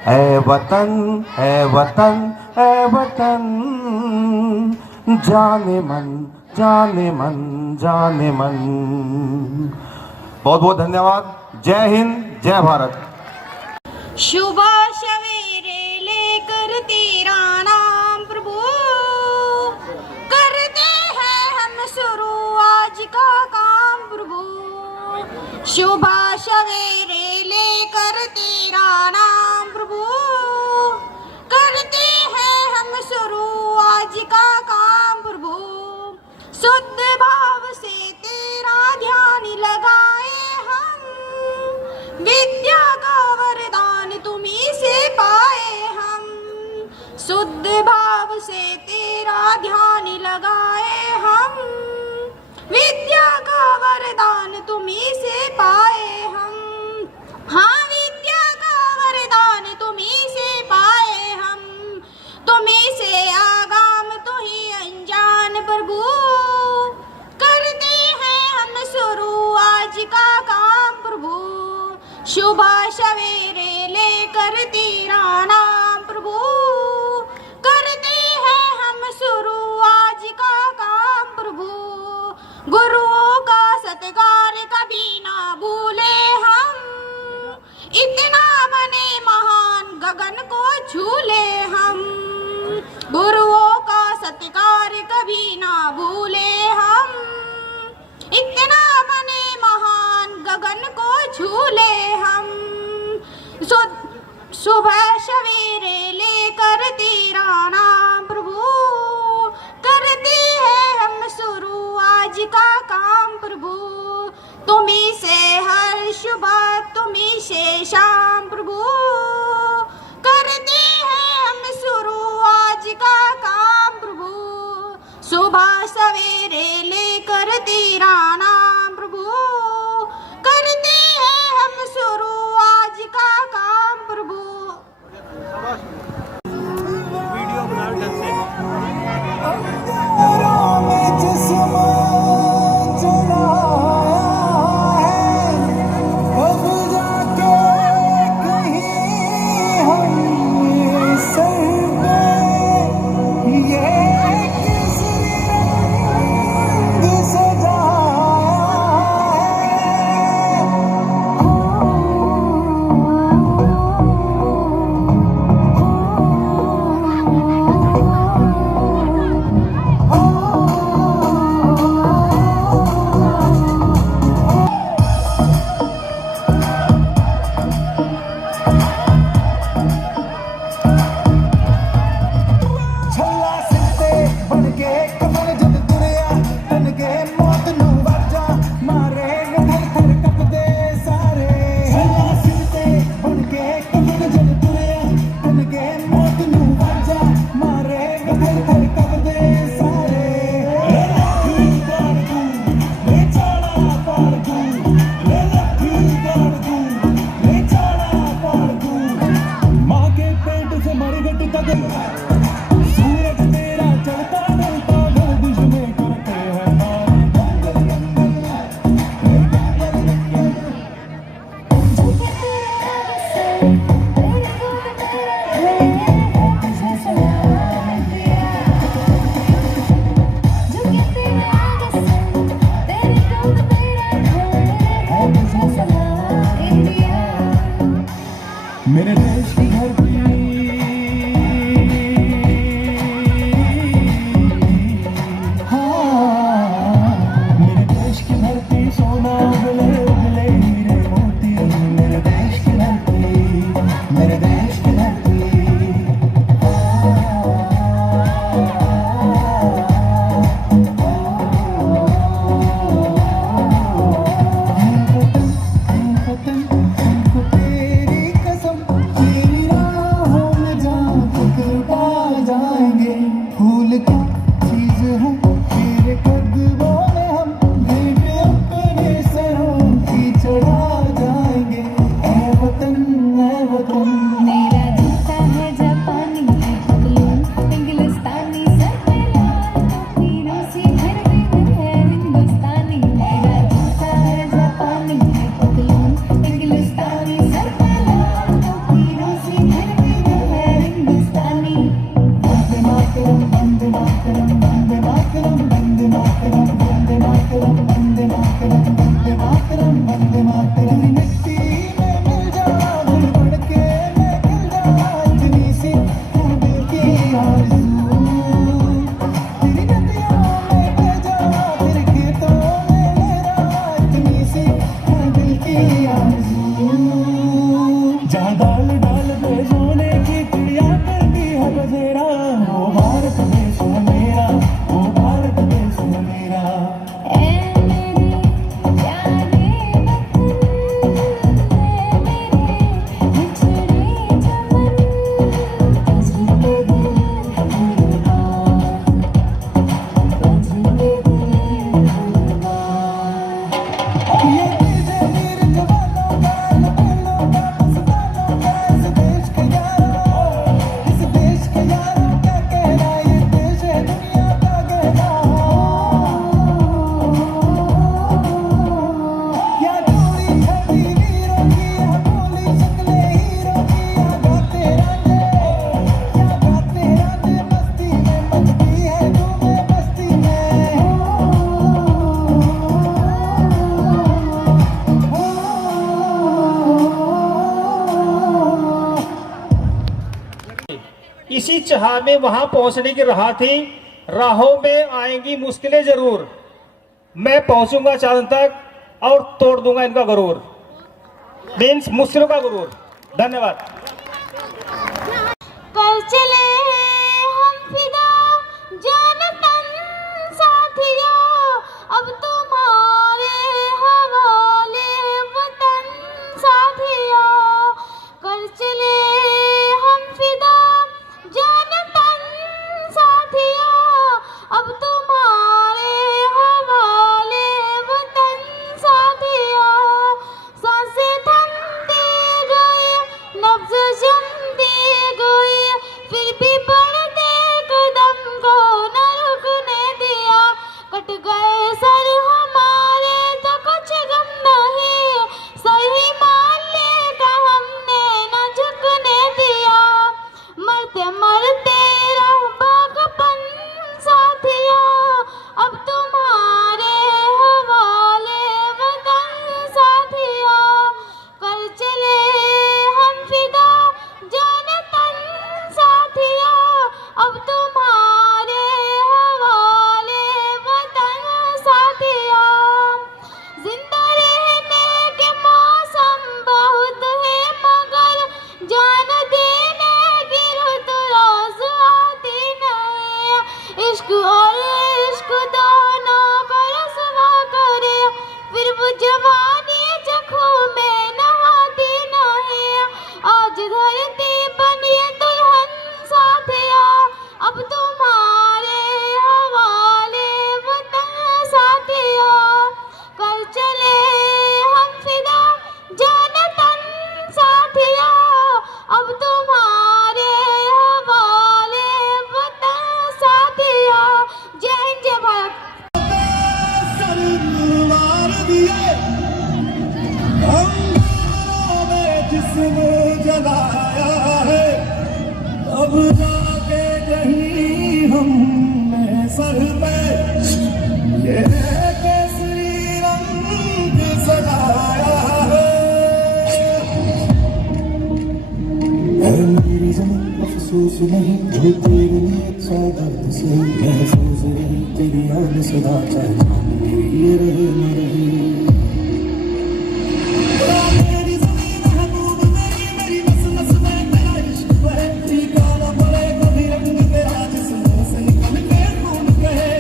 ऐ वतन, ऐ वतन, ऐ वतन, जाने मन, जाने मन, जाने मन। बहुत बहुत धन्यवाद। जय हिंद, जय भारत। सुबह सवेरे लेकर तेरा नाम प्रभु, करते हैं हम शुरू आज का काम प्रभु। सुबह सवेरे लेकर तेरा नाम प्रभु, करते हैं हम शुरू आज का काम प्रभु। शुद्ध भाव से तेरा ध्यान लगाए हम, विद्या का वरदान तुम्हीं से पाए हम। शुद्ध भाव से तेरा ध्यान लगाए हम, विद्या का वरदान तुम्हीं से पाए हम। हाँ, विद्या का वरदान तुम्हीं से पाए हम, तुम्हीं से आगाम तू ही अनजान प्रभु। करते हैं हम शुरू आज का काम प्रभु। सुबह सवेरे लेकर तेरा नाम प्रभु, करते हैं हम शुरू आज का काम प्रभु। गुरुओं का सत्कार कभी ना भूले हम, इतना बने महान गगन को झूले हम। गुरुओं का सत्कार कभी ना भूले हम, इतना बने महान गगन को झूले हम। सुबह सवेरे लेकर तेरा नाम प्रभु, करते हैं हम शुरू आज का काम प्रभु। तुम्हीं से हर सुबह, तुम्हीं से शाम प्रभु, करते हैं हम शुरू आज का काम प्रभु। सुबह सवेरे लेकर तेरा नाम प्रभु, करते हैं हम शुरू आज का काम प्रभु। वीडियो बना ढंग से। ये किस रंग सजाया मेरे देश की धरती, हाँ मेरे देश की धरती सोना उगले उगले हीरे मोती, मेरे देश की धरती, मेरे देश की धरती। फूल क्या चीज है तेरे कदमों में, हम भेंट अपने सरों की चढ़ा जाएंगे। ऐ वतन मेरा जूता है जापानी है पतलून इंग्लिस्तानी, सर पे लाल टोपी रूसी, घर में है हिंदुस्तानी। मेरा जूता है जापानी है पतलून इंग्लिस्तानी, सर पे लाल टोपी रूसी, घर में है हिंदुस्तानी। वंदे मातरम वंदे मातरम वंदे मातरम वंदे मातरम वंदे मातरम वंदे मातरम वंदे मातरम वंदे मातरम। मिट्टी में मिल जा दिल बढ़ के मैं खिल जा, इतनी सी है दिल की आरज़ू। तेरी नदियों में बह जा, तेरे खेतों में लहरा, इतनी सी है दिल की आरज़ू। जहाँ डाल डाल पे सोने की चिड़िया करती है बसेरा, वो भारत देश है मेरा, वो भारत देश है मेरा। ऐ मेरे प्यारे वतन, ऐ मेरे बिछड़े चमन, तुझ पे दिल कुर्बान, तुझ पे दिल कुर्बान। ये तेरे वीर जवानों का, लबेलों का, मस्तानों का, इस देश के यारों, इस देश के यारों क्या कहना, ये देश है दुनिया का गहना। क्या जोड़ी छड़ी वीरों की, क्या बोली शक्लें हीरों की, क्या गाते राजे मस्ती में, मचती है धूमें बस्ती में। इसी चाह में वहां पहुंचने की राह थी। राहों में आएंगी मुश्किलें जरूर, मैं पहुंचूंगा चांद तक और तोड़ दूंगा इनका गुरूर, मीन्स मुश्किलों का गुरूर। धन्यवाद। कर चले हम फिदा जान तन साथियों, अब तुम्हारे हवाले वतन साथियों। कर चले हम फिदा जान तन साथियों, अब तुम्हारे हवाले वतन साथियों। सांसें थमती गई, नब्ज़ जमती गई, फिर भी महसूस नहीं जो तेरी नीयत सादत से महसूस रही तेरी याद सदा चाहे ये रहे न रहे मेरी ज़मीन है तू मेरी नस नस में तेरा इश्क बहती काला पड़े कभी रंग तेरा जिस्म से निकल के खून बहे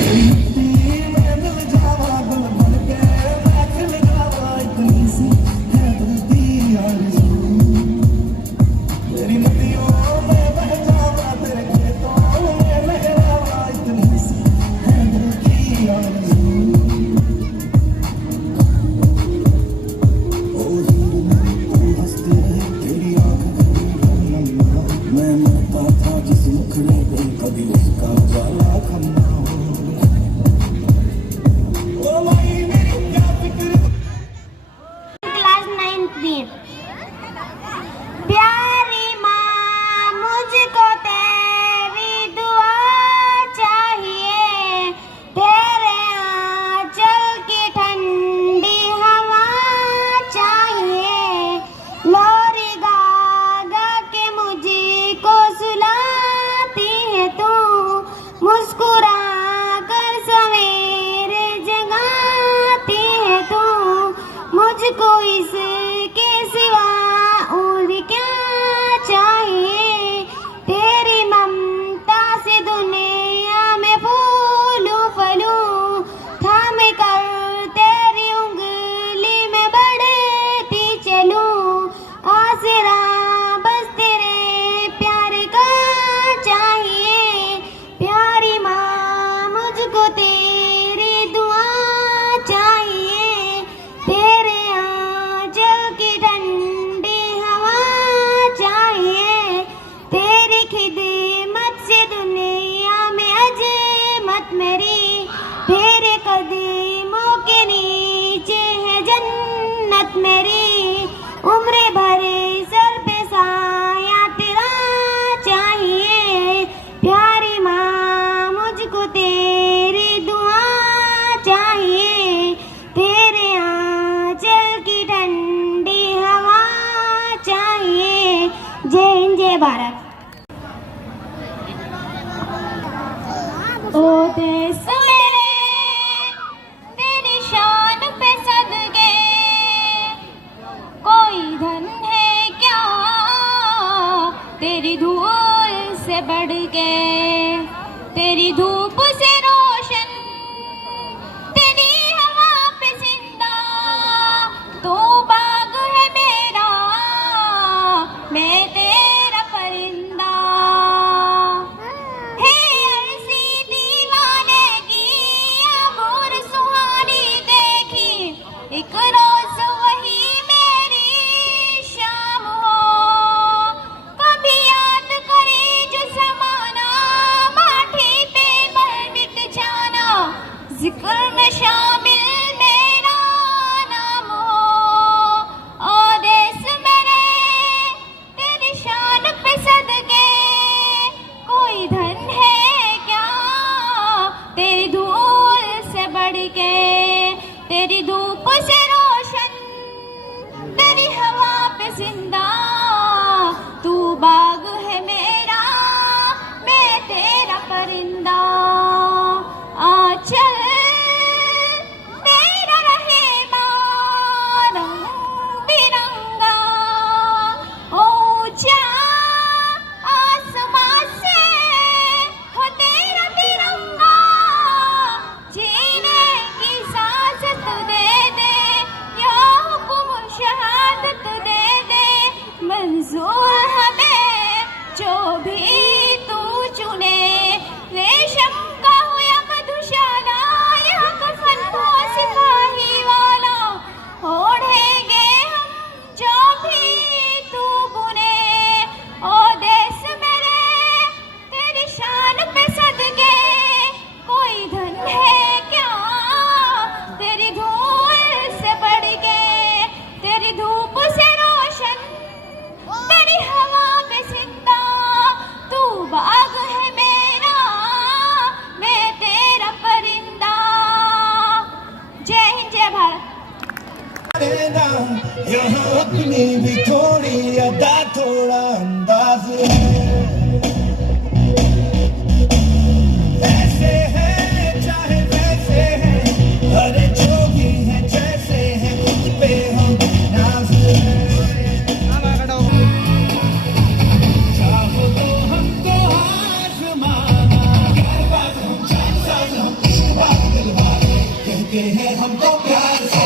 तेरी मिट्टी में मिल जावा गुल बन के मैं खिल जावा इतनी सी है दिल की आरज़ू तेरी नदियों में बह जावा तेरे खेतों में लहरावा इतनी सी है दिल की आरज़ू ओ हीर मेरी तू हंसती रहे तेरी आँख कभी नन्हा मैं मरता था जिस मुखड़े पे कभी उसका जाला खन्ना हो ओ माई मेरी क्या फिक्र क्लास 9th B प्यारी माँ मुझको तेरी दुआ चाहिए तेरे आंचल की ठंडी हवा चाहिए लोरी गा गा के मुझको सुलाती है तू मुस्कुरा कर सवेरे जगाती है तू मुझको इसके सिवा और क्या चाहिए तेरी ममता से दुनिया में फूलूं फलूं थाम कर तेरी उंगली में बढ़ती चलूं आसरा बस तेरे प्यार का चाहिए प्यारी माँ मुझको तेरी दुआ चाहिए तेरे आंचल की ठंडी हवा चाहिए तेरी खिदमत से दुनिया में अजमत मेरी तेरे कदमों के नीचे है जन्नत मेरी उम्र भर सर पे साया तेरा चाहिए प्यारी माँ मुझको तेरी दुआ चाहिए तेरे आंचल की ठंडी हवा चाहिए जय हिंद जय भारत ओ देश मेरे तेरी शान पे सदके कोई धन है क्या तेरी धूल से बढ़ के तेरी धूप से रोशन तेरी हवा पे जिंदा तू बाग है मेरा मैं तेरा परिंदा हे ऐसी दीवाने की अबूर सुहानी देखी एक रोज वही मेरी शाम हो कभी याद करे जो समाना माठी पे मर मिट जाना जिक्र में शामिल मेरा नाम हो ओ देश मेरे तेरी शान पे सदके कोई धन है क्या तेरी धूल से बढ़ के तेरी धूप से रोशन तेरी हवा पे जिंदा तू बाग है मेरा मैं तेरा परिंदा आंचल मेरा रहे रंग बिरंगा ऊंचा आसमां से हो तेरा तिरंगा जीने की सांस तू दे दे या हुक्म शहादत दे दे मंजूर हमें जो भी तू चुने रेशम का हो या मधुशाला या कफन हो सिपाही वाला ओढ़ेंगे हम जो भी तू बुने ओ देश मेरे तेरी शान पे सदके कोई धन है क्या तेरी धूल से बढ़ के तेरी धूप से रोशन तेरी हवा पे जिंदा तू बाग है मेरा मैं तेरा परिंदा जय हिंद जय भारत यहाँ अपनी भी थोड़ी अदा थोड़ा अंदाज है। ऐसे है चाहे वैसे है, अरे जो भी है जैसे है, खुद पे हम नाज है। चाहो तो हमको आज़माना, प्यार बात हम जान साज हम इश्क बात दिलवाले, कहते हैं हमको प्यार से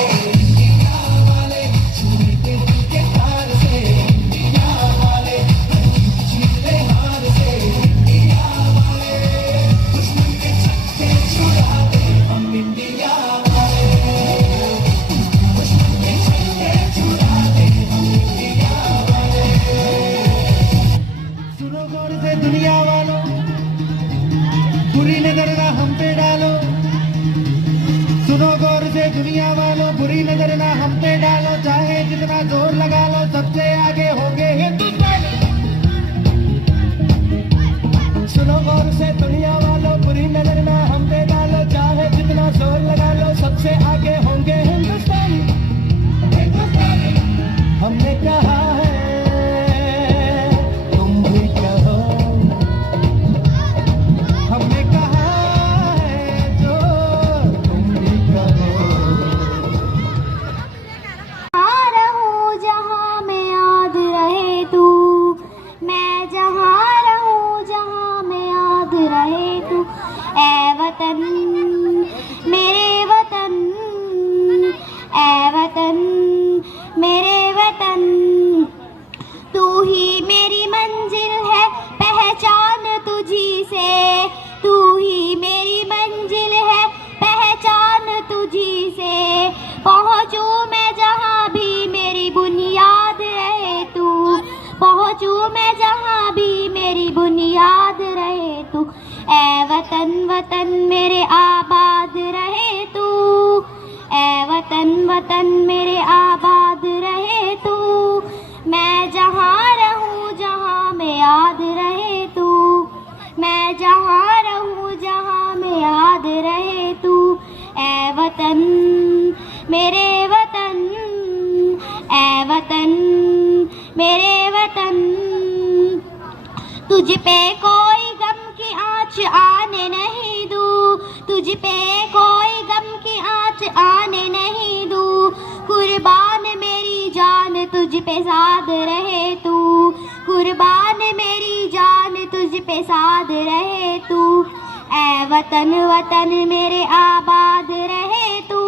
दुनिया वालों, बुरी नजर ना हम पे डालो। सुनो गौर से दुनिया वालों, बुरी नजर ना हम पे डालो। चाहे जितना जोर लगा लो, सबसे आगे होंगे हिंदुस्तानी। सुनो गौर से दुनिया वालों, बुरी नजर ना हम पे डालो। चाहे जितना जोर लगा लो, सबसे आगे होंगे हिंदुस्तानी। हमने कहा है, तुम भी कहो। हमने कहा है जो तुम भी कहो। रहूं जहाँ में याद रहे तू, मैं जहाँ रहूं जहाँ में याद रहे तू। ऐ वतन मेरे वतन, ऐ वतन मेरे वतन, तू ही मेरी मंजिल है, पहचान तुझी से। तू ही मेरी मंजिल है, पहचान तुझी से। पहुँचूं मैं जहाँ भी मेरी बुनियाद रहे तू, पहुँचूं मैं जहाँ भी मेरी बुनियाद रहे तू। ऐ वतन वतन मेरे आबाद रहे तू, ऐ वतन वतन मेरे आबाद रहे तू। मैं जहाँ रहूं जहाँ में याद रहे तू, मैं जहाँ रहूं जहाँ में याद रहे तू। ऐ वतन मेरे वतन, ऐ वतन मेरे वतन, तुझ पे कोई गम की आँच आने नहीं दूँ, तुझ पे कोई गम की आँच आने नहीं दूँ। कुर्बान मेरी जान तुझ पे साध रहे तू, कुर्बान मेरी जान तुझ पे साध रहे तू। ऐ वतन वतन मेरे आबाद रहे तू,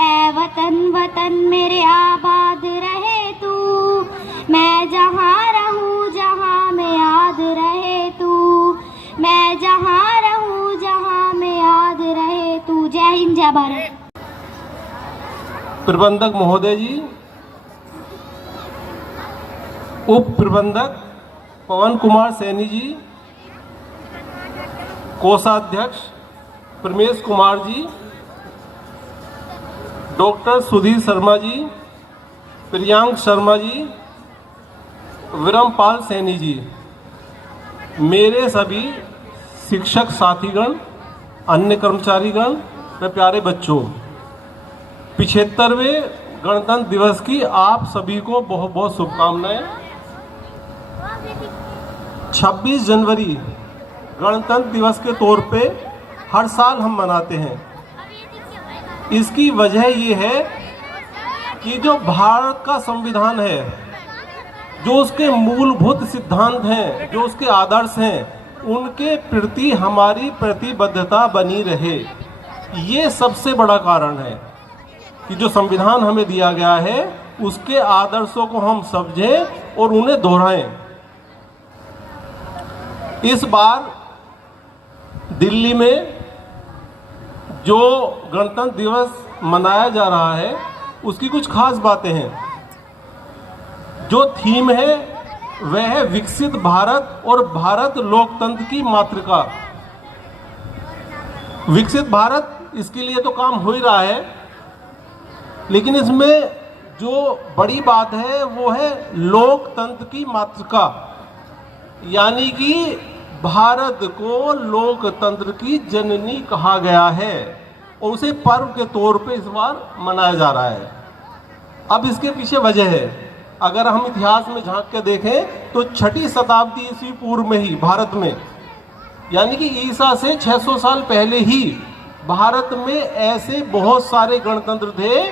ऐ वतन वतन मेरे आबाद रहे तू। मैं जहाँ रहूं जहाँ में याद रहे तू, मैं जहाँ रहूं जहाँ में याद रहे तू। जय हिंद जय भारत। प्रबंधक महोदय जी, उप प्रबंधक पवन कुमार सैनी जी, कोषाध्यक्ष प्रमेश कुमार जी, डॉक्टर सुधीर शर्मा जी, प्रियांक शर्मा जी, विरमपाल सैनी जी, मेरे सभी शिक्षक साथीगण, अन्य कर्मचारीगण व प्यारे बच्चों, 75वें गणतंत्र दिवस की आप सभी को बहुत बहुत शुभकामनाएं। 26 जनवरी गणतंत्र दिवस के तौर पे हर साल हम मनाते हैं। इसकी वजह ये है कि जो भारत का संविधान है, जो उसके मूलभूत सिद्धांत हैं, जो उसके आदर्श हैं, उनके प्रति हमारी प्रतिबद्धता बनी रहे। ये सबसे बड़ा कारण है कि जो संविधान हमें दिया गया है, उसके आदर्शों को हम समझें और उन्हें दोहराएं। इस बार दिल्ली में जो गणतंत्र दिवस मनाया जा रहा है, उसकी कुछ खास बातें हैं। जो थीम है वह है विकसित भारत और भारत लोकतंत्र की मातृका। विकसित भारत, इसके लिए तो काम हो ही रहा है, लेकिन इसमें जो बड़ी बात है वो है लोकतंत्र की मातृका, यानी कि भारत को लोकतंत्र की जननी कहा गया है और उसे पर्व के तौर पे इस बार मनाया जा रहा है। अब इसके पीछे वजह है, अगर हम इतिहास में झांक के देखें तो 6वीं शताब्दी ईस्वी पूर्व में ही भारत में, यानी कि ईसा से 600 साल पहले ही भारत में ऐसे बहुत सारे गणतंत्र थे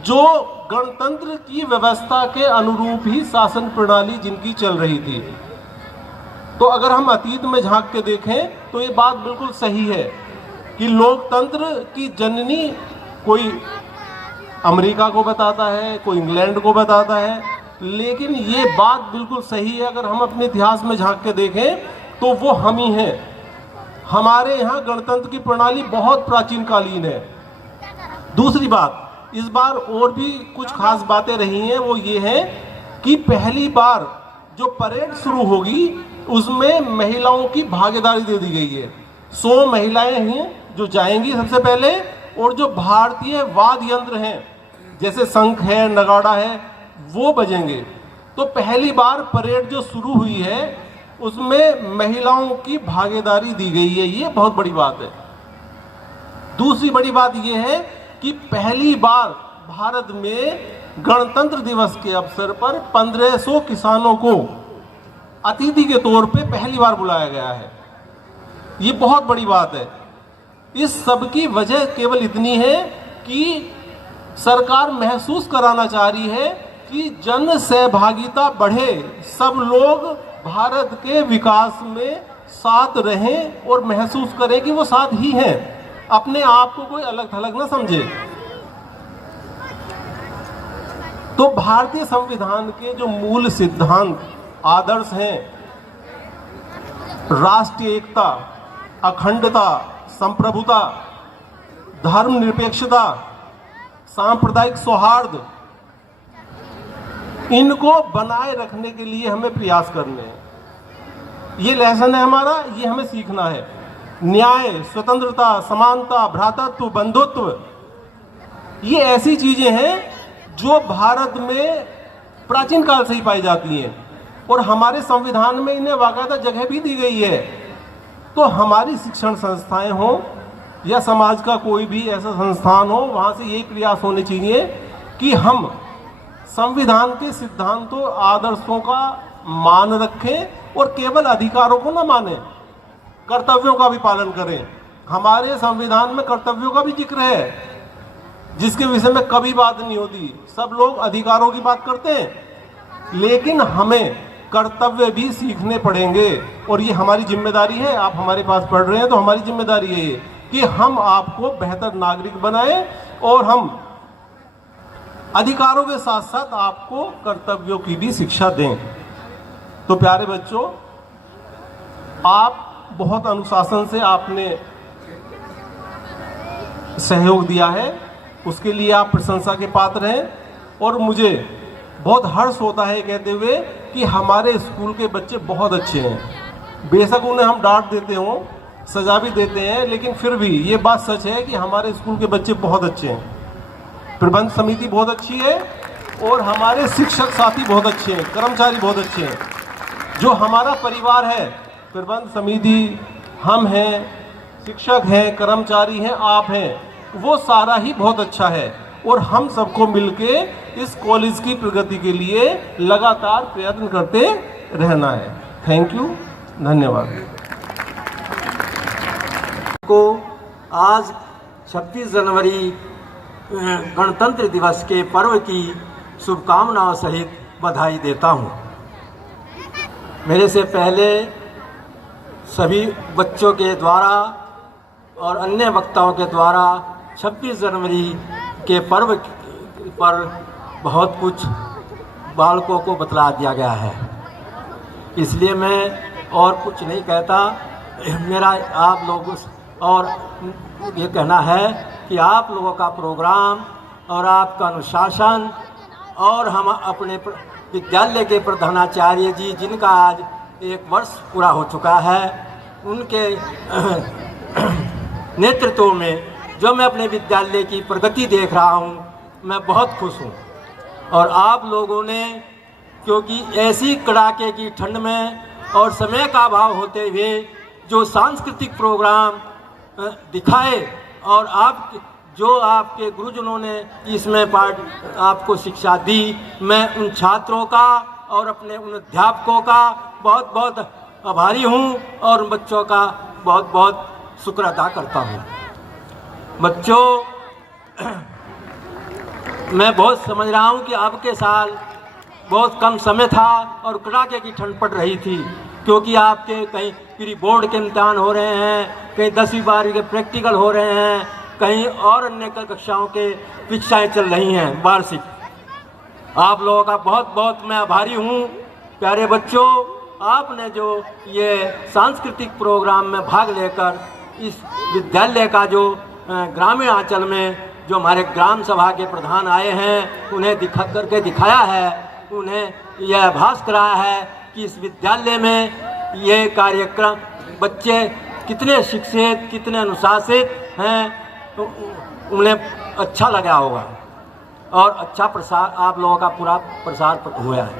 जो गणतंत्र की व्यवस्था के अनुरूप ही शासन प्रणाली जिनकी चल रही थी। तो अगर हम अतीत में झांक के देखें तो ये बात बिल्कुल सही है कि लोकतंत्र की जननी कोई अमेरिका को बताता है, कोई इंग्लैंड को बताता है, लेकिन ये बात बिल्कुल सही है अगर हम अपने इतिहास में झांक के देखें तो वो हम ही हैं। हमारे यहाँ गणतंत्र की प्रणाली बहुत प्राचीन कालीन है। दूसरी बात, इस बार और भी कुछ खास बातें रही हैं, वो ये है कि पहली बार जो परेड शुरू होगी उसमें महिलाओं की भागीदारी दे दी गई है। 100 महिलाएं हैं जो जाएंगी सबसे पहले, और जो भारतीय वाद्य यंत्र हैं जैसे शंख है, नगाड़ा है, वो बजेंगे। तो पहली बार परेड जो शुरू हुई है उसमें महिलाओं की भागीदारी दी गई है, ये बहुत बड़ी बात है। दूसरी बड़ी बात यह है कि पहली बार भारत में गणतंत्र दिवस के अवसर पर 1500 किसानों को अतिथि के तौर पे पहली बार बुलाया गया है। ये बहुत बड़ी बात है। इस सब की वजह केवल इतनी है कि सरकार महसूस कराना चाह रही है कि जन सहभागिता बढ़े, सब लोग भारत के विकास में साथ रहें और महसूस करें कि वो साथ ही हैं, अपने आप को कोई अलग थलग ना समझे। तो भारतीय संविधान के जो मूल सिद्धांत आदर्श हैं, राष्ट्रीय एकता, अखंडता, संप्रभुता, धर्मनिरपेक्षता, सांप्रदायिक सौहार्द, इनको बनाए रखने के लिए हमें प्रयास करने हैं। ये लेसन है हमारा, ये हमें सीखना है। न्याय, स्वतंत्रता, समानता, भ्रातृत्व, बंधुत्व, ये ऐसी चीजें हैं जो भारत में प्राचीन काल से ही पाई जाती हैं और हमारे संविधान में इन्हें बाकायदा जगह भी दी गई है। तो हमारी शिक्षण संस्थाएं हों या समाज का कोई भी ऐसा संस्थान हो, वहाँ से यही प्रयास होने चाहिए कि हम संविधान के सिद्धांतों, आदर्शों का मान रखें और केवल अधिकारों को न माने, कर्तव्यों का भी पालन करें। हमारे संविधान में कर्तव्यों का भी जिक्र है, जिसके विषय में कभी बात नहीं होती। सब लोग अधिकारों की बात करते हैं, लेकिन हमें कर्तव्य भी सीखने पड़ेंगे और ये हमारी जिम्मेदारी है। आप हमारे पास पढ़ रहे हैं तो हमारी जिम्मेदारी है ये कि हम आपको बेहतर नागरिक बनाएं और हम अधिकारों के साथ साथ आपको कर्तव्यों की भी शिक्षा दें। तो प्यारे बच्चों, आप बहुत अनुशासन से आपने सहयोग दिया है, उसके लिए आप प्रशंसा के पात्र हैं। और मुझे बहुत हर्ष होता है कहते हुए कि हमारे स्कूल के बच्चे बहुत अच्छे हैं। बेशक उन्हें हम डांट देते हों, सजा भी देते हैं, लेकिन फिर भी ये बात सच है कि हमारे स्कूल के बच्चे बहुत अच्छे हैं। प्रबंध समिति बहुत अच्छी है और हमारे शिक्षक साथी बहुत अच्छे हैं, कर्मचारी बहुत अच्छे हैं। जो हमारा परिवार है, प्रबंध समिति, हम हैं, शिक्षक हैं, कर्मचारी हैं, आप हैं, वो सारा ही बहुत अच्छा है और हम सबको मिलके इस कॉलेज की प्रगति के लिए लगातार प्रयत्न करते रहना है। थैंक यू, धन्यवाद। को आज 26 जनवरी गणतंत्र दिवस के पर्व की शुभकामनाओं सहित बधाई देता हूं। मेरे से पहले सभी बच्चों के द्वारा और अन्य वक्ताओं के द्वारा 26 जनवरी के पर्व पर बहुत कुछ बालकों को बतला दिया गया है, इसलिए मैं और कुछ नहीं कहता। मेरा आप लोगों और ये कहना है कि आप लोगों का प्रोग्राम और आपका अनुशासन और हम अपने विद्यालय के प्रधानाचार्य जी, जिनका आज 1 वर्ष पूरा हो चुका है, उनके नेतृत्व में जो मैं अपने विद्यालय की प्रगति देख रहा हूँ, मैं बहुत खुश हूँ। और आप लोगों ने, क्योंकि ऐसी कड़ाके की ठंड में और समय का अभाव होते हुए जो सांस्कृतिक प्रोग्राम दिखाए और आप जो आपके गुरुजनों ने इसमें पाठ आपको शिक्षा दी, मैं उन छात्रों का और अपने उन अध्यापकों का बहुत बहुत आभारी हूँ और उन बच्चों का बहुत बहुत शुक्र अदा करता हूँ। बच्चों, मैं बहुत समझ रहा हूँ कि आपके साल बहुत कम समय था और कड़ाके की ठंड पड़ रही थी, क्योंकि आपके कहीं प्री बोर्ड के इम्तिहान हो रहे हैं, कहीं 10वीं 12वीं के प्रैक्टिकल हो रहे हैं, कहीं और अन्य कक्षाओं के परीक्षाएं चल रही हैं वार्षिक। आप लोगों का बहुत बहुत मैं आभारी हूँ। प्यारे बच्चों, आपने जो ये सांस्कृतिक प्रोग्राम में भाग लेकर इस विद्यालय का जो ग्रामीण अंचल में जो हमारे ग्राम सभा के प्रधान आए हैं उन्हें करके दिखाया है, उन्हें यह आभास कराया है कि इस विद्यालय में ये कार्यक्रम बच्चे कितने शिक्षित, कितने अनुशासित हैं, उन्हें अच्छा लगा होगा और अच्छा प्रसार आप लोगों का पूरा प्रसार हुआ है।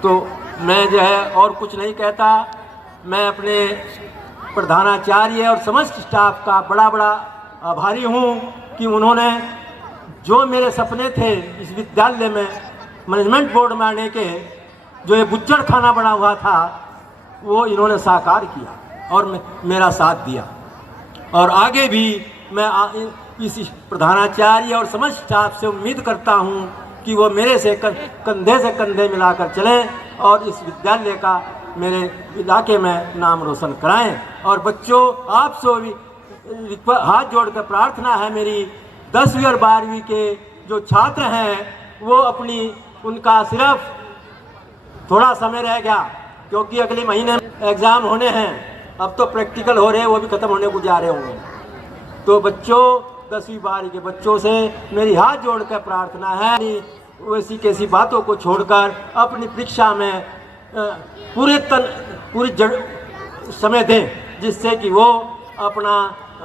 तो मैं जो है और कुछ नहीं कहता, मैं अपने प्रधानाचार्य और समस्त स्टाफ का बड़ा बड़ा आभारी हूँ कि उन्होंने जो मेरे सपने थे इस विद्यालय में मैनेजमेंट बोर्ड में आने के, जो ये बुच्चड़ खाना बना हुआ था, वो इन्होंने साकार किया और मेरा साथ दिया। और आगे भी मैं इस प्रधानाचार्य और समस्त स्टाफ से उम्मीद करता हूँ कि वो मेरे से कंधे से कंधे मिलाकर चलें और इस विद्यालय का मेरे इलाके में नाम रोशन कराएं। और बच्चों, आपसे भी हाथ जोड़कर प्रार्थना है मेरी, 10वीं और 12वीं के जो छात्र हैं वो उनका सिर्फ थोड़ा समय रह गया, क्योंकि अगले महीने एग्ज़ाम होने हैं, अब तो प्रैक्टिकल हो रहे हैं, वो भी ख़त्म होने को जा रहे होंगे। तो बच्चों, 10वीं 12वीं के बच्चों से मेरी हाथ जोड़कर प्रार्थना है, वैसी कैसी बातों को छोड़कर अपनी परीक्षा में पूरी समय दें, जिससे कि वो अपना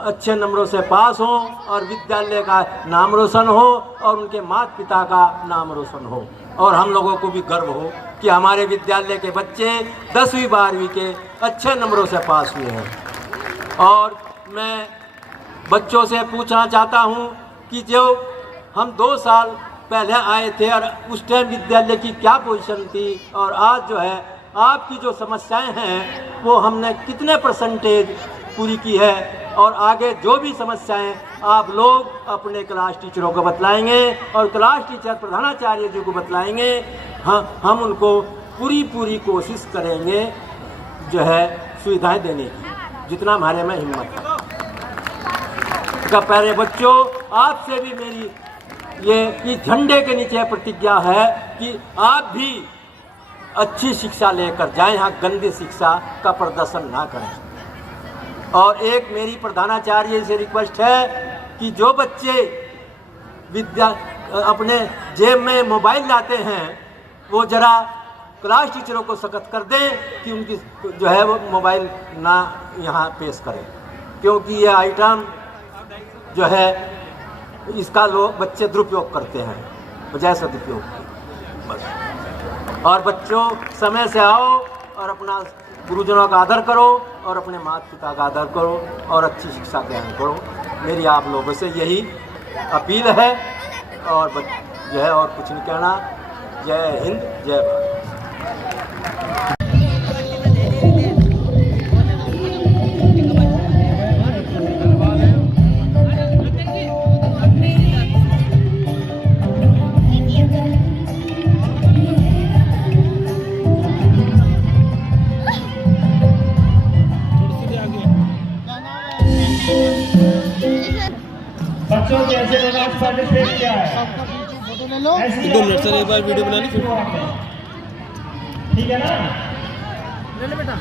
अच्छे नंबरों से पास हों और विद्यालय का नाम रोशन हो और उनके माता पिता का नाम रोशन हो और हम लोगों को भी गर्व हो कि हमारे विद्यालय के बच्चे 10वीं 12वीं के अच्छे नंबरों से पास हुए हैं। और मैं बच्चों से पूछना चाहता हूं कि जो हम 2 साल पहले आए थे और उस टाइम विद्यालय की क्या पोजीशन थी और आज जो है आपकी जो समस्याएं हैं वो हमने कितने परसेंटेज पूरी की है, और आगे जो भी समस्याएं आप लोग अपने क्लास टीचरों को बतलाएंगे और क्लास टीचर प्रधानाचार्य जी को बतलाएंगे। हम उनको पूरी कोशिश करेंगे जो है सुविधाएं देने की, जितना हमारे में हिम्मत है। प्यारे बच्चों, आपसे भी मेरी ये झंडे के नीचे प्रतिज्ञा है कि आप भी अच्छी शिक्षा लेकर जाएं, यहाँ गंदी शिक्षा का प्रदर्शन ना करें। और एक मेरी प्रधानाचार्य से रिक्वेस्ट है कि जो बच्चे अपने जेब में मोबाइल लाते हैं वो जरा क्लास टीचरों को सख्त कर दें कि उनकी जो है वो मोबाइल ना यहाँ पेश करें, क्योंकि ये आइटम जो है इसका लोग बच्चे दुरुपयोग करते हैं, बजाय सदुपयोग। बस। और बच्चों, समय से आओ और अपना गुरुजनों का आदर करो और अपने माता पिता का आदर करो और अच्छी शिक्षा ग्रहण करो। मेरी आप लोगों से यही अपील है और जो है और कुछ नहीं कहना। जय हिंद, जय भारत। बच्चों कैसे आज पार्टिसिपेट किया है, 2 मिनट सर, एक बार वीडियो बना ली, ठीक है ना? बेटा